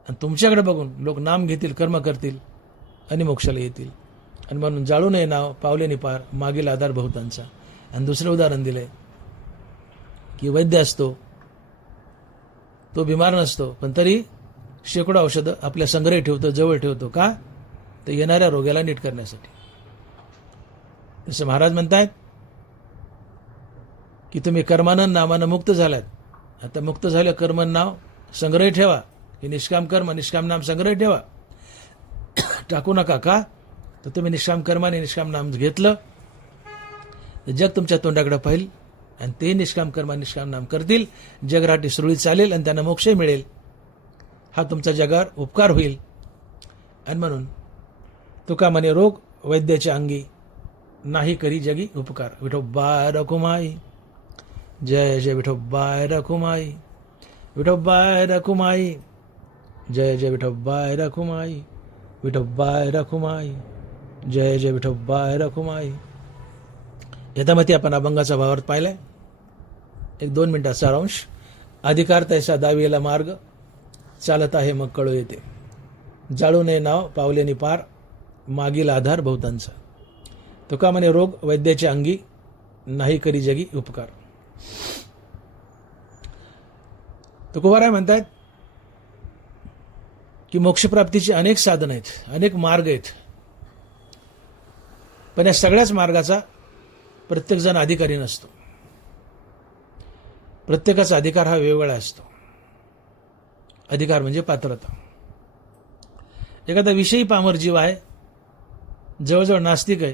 आणि तुमच्याकडे बघून लोक नाम घेतील, कर्म करतील आणि मोक्षाला येतील. आणि म्हणून जाळू नये नाव, पावलेनी पार, मागील आधार बहुतांचा. आणि दुसरं उदाहरण दिलंय की वैद्य असतो, तो बिमार नसतो, पण तरी शेकडो औषधं आपल्या संग्रही ठेवतो, जवळ ठेवतो. का? तर येणाऱ्या रोग्याला नीट करण्यासाठी. जसं महाराज म्हणतायत की तुम्ही कर्मानं नामानं मुक्त झालात, आता मुक्त झालं, कर्म नाव संग्रही ठेवा. हे निष्काम कर्म निष्काम नाम संग्रही ठेवा, टाकू नका. का? तर तुम्ही निष्काम कर्माने निष्काम नाम घेतलं, तर जग तुमच्या तोंडाकडे पाहिल आणि ते निष्काम कर्म निष्काम नाम करतील. जगराटी सुरळीत चालेल आणि त्यांना मोक्षही मिळेल. हा तुमचा जगावर उपकार होईल. आणि म्हणून तुका म्हणे रोग वैद्याच्या अंगी, नाही करी जगी उपकार. विठोबाय रखुमाई, जय जय विठोबाय रखुमाई, विठोबाय रखुमाई, जय जय विठोबाय रखुमाई. विठोबाय रखुमाई, जय जय विठोबाय रखुमाई. यथामती आपण अभंगाचा भावार्थ पाहिलाय. 1-2 मिनिटात सारांश. अधिकार तैसा दाविला मार्ग, चालत आहे मग कळू येते. जाळू नये नाव पावलेनी पार, मागील आधार बहुतांचा. तुका म्हणे रोग वैद्याच्या अंगी, नाही करी जगी उपकार. तुकोबाराय म्हणतात की मोक्षप्राप्तीची अनेक साधन आहेत, अनेक मार्ग आहेत, पण या सगळ्याच मार्गाचा प्रत्येक जण अधिकारी नसतो. प्रत्येकाचा अधिकार हा वेगवेगळा असतो. अधिकार म्हणजे पात्रता. एखादा विषयी पामर जीव आहे, जवळजवळ नास्तिक आहे,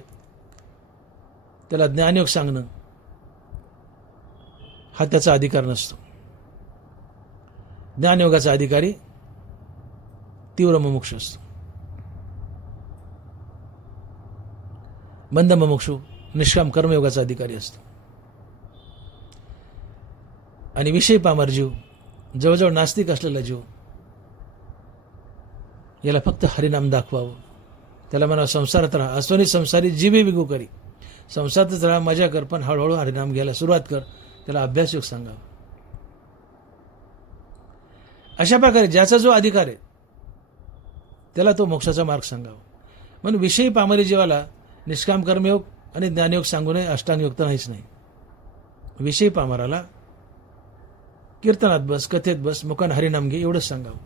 त्याला ज्ञानयोग सांगणं हा त्याचा अधिकार नसतो. ज्ञानयोगाचा अधिकारी तीव्र मुमुक्षू असतो. मंद मुमुक्षू निष्काम कर्मयोगाचा अधिकारी असतो. आणि विषयी पामर जीव, जवळजवळ नास्तिक असलेला जीव, याला फक्त हरिनाम दाखवावं. त्याला म्हणा संसारात राहा, असोनी संसारी जीवे विगू करी. संसारातच राहा, मजा कर, पण हळूहळू हरिनाम घ्यायला सुरुवात कर. त्याला अभ्यासयोग सांगावं. अशा प्रकारे ज्याचा जो अधिकार आहे त्याला तो मोक्षाचा मार्ग सांगावा. म्हणून विषयी पामरी जीवाला निष्काम कर्मयोग आणि ज्ञानयोग सांगू नये, अष्टांगयोग तर नाहीच नाही. विषयी पामराला कीर्तनात बस, कथेत बस, मुखान हरिनाम घे, एवढंच सांगावं.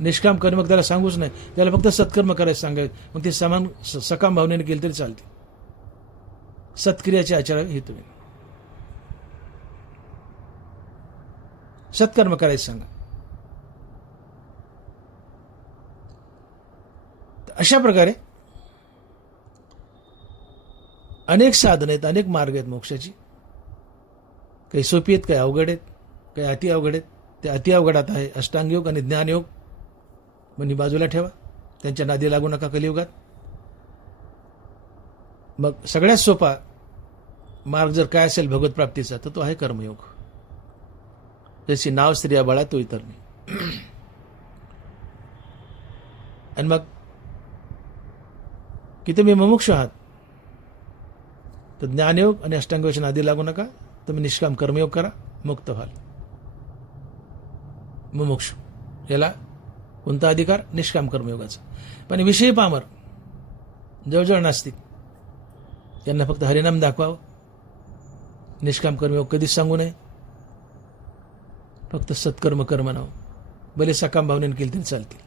निष्काम कर्मयोग त्याला सांगूच नाही. त्याला फक्त सत्कर्म करायचं सांगावे. मग ते समान सकाम भावनेने केलं तरी चालते. सत्क्रियाचे आचार हे तुम्ही सत्कर्म करायचं सांगा. अशा प्रकारे अनेक साधन आहेत, अनेक मार्ग आहेत मोक्षाची. काही सोपी आहेत, काही अवघड आहेत, काही अति अवघड आहेत. ते अति अवघडात आहे अष्टांगयोग आणि ज्ञानयोग, म्हणजे बाजूला ठेवा, त्यांच्या नादी लागू नका कलियुगात. मग सगळ्यात सोपा मार्ग जर काय असेल भगवत प्राप्तीचा, तर तो आहे कर्मयोग. जशी नाव स्त्रिया बाळा तो इतर नाही. आणि मग की तुम्ही मुमुक्ष आहात, तर ज्ञानयोग आणि अष्टांगयोगाच्या नादी लागू नका. तुम्ही निष्काम कर्मयोग करा, मुक्त व्हाल. मुमुक्षु याला कोणता अधिकार? निष्काम कर्मयोगाचा. पण विषयी पामर, जवळजवळ नास्तिक, यांना फक्त हरिनाम दाखवावं. निष्काम कर्मयोग कधीच सांगू नये. फक्त सत्कर्म कर्म नाव भले सकाम भावनेने केली तरी चालतील.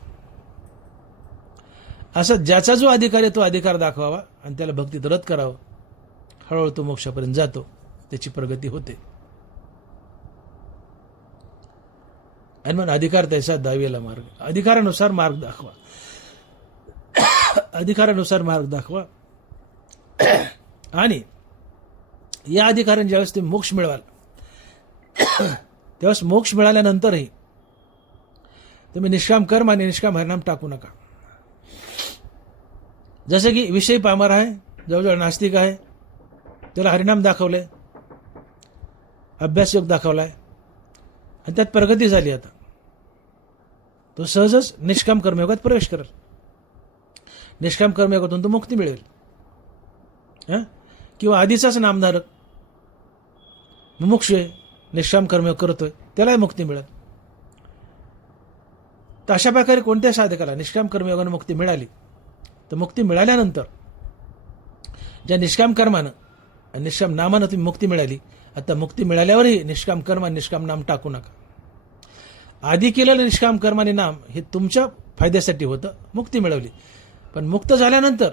असा ज्याचा जो अधिकार आहे तो अधिकार दाखवावा आणि त्याला भक्तीत रत करावं. हळूहळू तो मोक्षापर्यंत जातो, त्याची प्रगती होते. आणि मग अधिकार तैसा दावेला मार्ग. अधिकारानुसार मार्ग दाखवा. अधिकारानुसार मार्ग दाखवा. आणि या अधिकाराने ज्यावेळेस तुम्ही मोक्ष मिळवाल, त्यावेळेस मोक्ष मिळाल्यानंतरही तुम्ही निष्काम कर्म आणि निष्काम हरिनाम टाकू नका. जसे की विषयी पामर आहे, जवळजवळ नास्तिक आहे, त्याला हरिनाम दाखवलंय, अभ्यासयोग दाखवलाय आणि त्यात प्रगती झाली. आता तो सहजच निष्काम कर्मयोगात प्रवेश करेल. निष्काम कर्मयोगातून तो मुक्ती मिळेल. किंवा आधीचाच नामधारक मुमुक्ष आहे, निष्काम कर्मयोग करतोय, त्यालाही मुक्ती मिळेल. तर अशा प्रकारे कोणत्या साधकाला निष्काम कर्मयोगाने मुक्ती मिळाली, तर मुक्ती मिळाल्यानंतर ज्या निष्काम कर्मानं आणि निष्काम नामानं तुम्ही मुक्ती मिळाली, आता मुक्ती मिळाल्यावरही निष्काम कर्म आणि निष्काम नाम टाकू नका. आधी केलेलं निष्काम कर्म आणि नाम हे तुमच्या फायद्यासाठी होतं, मुक्ती मिळवली. पण मुक्त झाल्यानंतर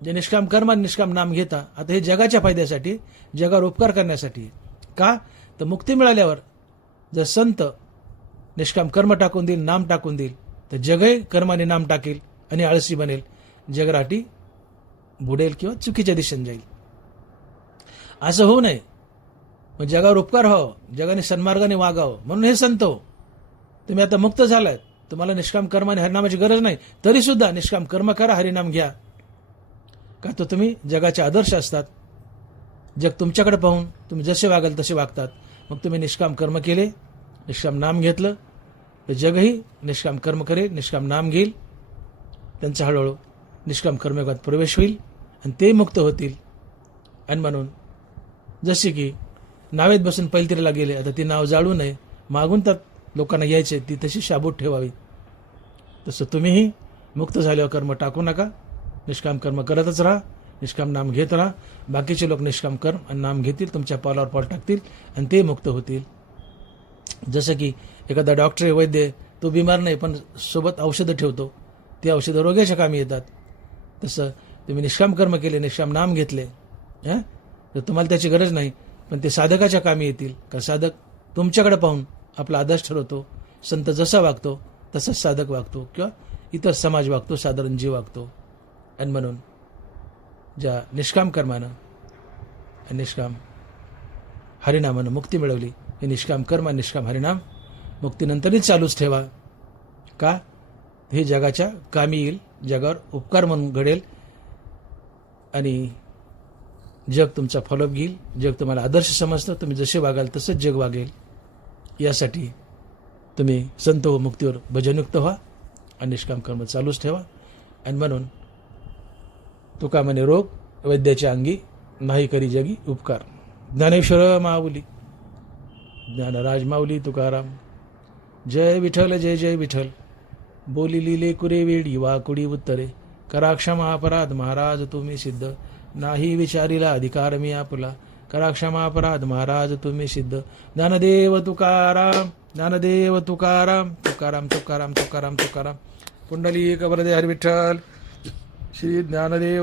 जे निष्काम कर्म आणि निष्काम नाम घेता, आता हे जगाच्या फायद्यासाठी, जगावर उपकार करण्यासाठी. का? तर मुक्ती मिळाल्यावर जर संत निष्काम कर्म टाकून देईल, नाम टाकून देईल, तर जगही कर्म आणि नाम टाकेल आणि आळसी बनेल, जगराटी बुडेल किंवा चुकीच्या दिशेने जाईल. असं होऊ नये. मग जगावर उपकार व्हावं, जगाने सन्मार्गाने वागावं, म्हणून हे संत हो, तुम्ही आता मुक्त झालात, तुम्हाला निष्काम कर्म आणि हरिनामाची गरज नाही, तरी सुद्धा निष्काम कर्म करा, हरिनाम घ्या. का? तर तुम्ही जगाचे आदर्श असतात. जग तुमच्याकडे पाहून तुम्ही जसे वागाल तसे वागतात. मग तुम्ही निष्काम कर्म केले, निष्काम नाम घेतलं, तर जगही निष्काम कर्म करेल, निष्काम नाम घेईल त्यांचा हळूहळू निष्काम कर्मयोगात प्रवेश होईल आणि ते मुक्त होतील. आणि म्हणून जसे की नावेत बसून पैलतीला गेले, आता ती नाव जाळू नये, मागून तर लोकांना यायचे, ती तशी शाबूत ठेवावी. तसं तुम्हीही मुक्त झाल्यावर कर्म टाकू नका, निष्काम कर्म करतच राहा, निष्काम नाम घेत राहा. बाकीचे लोक निष्काम कर्म आणि नाम घेतील, तुमच्या पावलावर पाऊल टाकतील आणि ते मुक्त होतील. जसं की एखादा डॉक्टर आहे, वैद्य आहे, तो बिमार नाही पण सोबत औषधं ठेवतो, ती औषधं रोग्याच्या कामी येतात. तसं तुम्ही निष्काम कर्म केले, निष्काम नाम घेतले, तर तुम्हाला त्याची गरज नाही, पण ते साधकाच्या कामी येतील. का साधक तुमच्याकडे पाहून आपला आदर्श ठरवतो. संत जसा वागतो तसंच साधक वागतो किंवा इतर समाज वागतो, साधारण जीव वागतो. आणि म्हणून ज्या निष्काम कर्मानं आणि निष्काम हरिनामानं मुक्ती मिळवली, हे निष्काम कर्म आणि निष्काम हरिनाम मुक्तीनंतरही चालूच ठेवा. का? हे जगाच्या कामी येईल, जगावर उपकार म्हणून घडेल आणि जग तुमचा फॉलोअप घेईल. जग तुम्हाला आदर्श समजतं, तुम्ही जसे वागाल तसंच जग वागेल. यासाठी तुम्ही संत व मुक्तीवर भजनयुक्त व्हा आणि निष्काम कर्म चालूच ठेवा. आणि म्हणून तुका म्हणे रोग वैद्याच्या अंगी, नाही करी जगी उपकार. ज्ञानेश्वर माऊली, ज्ञानराज माऊली तुकाराम. जय विठ्ठल जय जय विठ्ठल. बोली लिले कुरे वेडी वाकुडी उत्तरे, करा क्षमा अपराध महाराज तुम्ही सिद्ध, नाही विचारीला अधिकार मी आपला, करा क्षमा अपराध महाराज तुम्ही सिद्ध. ज्ञानदेव तुकाराम, ज्ञानदेव तुकाराम, तुकाराम तुकाराम तुकाराम तुकाराम. पुंडलिक वरदे हरी विठ्ठल. श्री ज्ञानदेव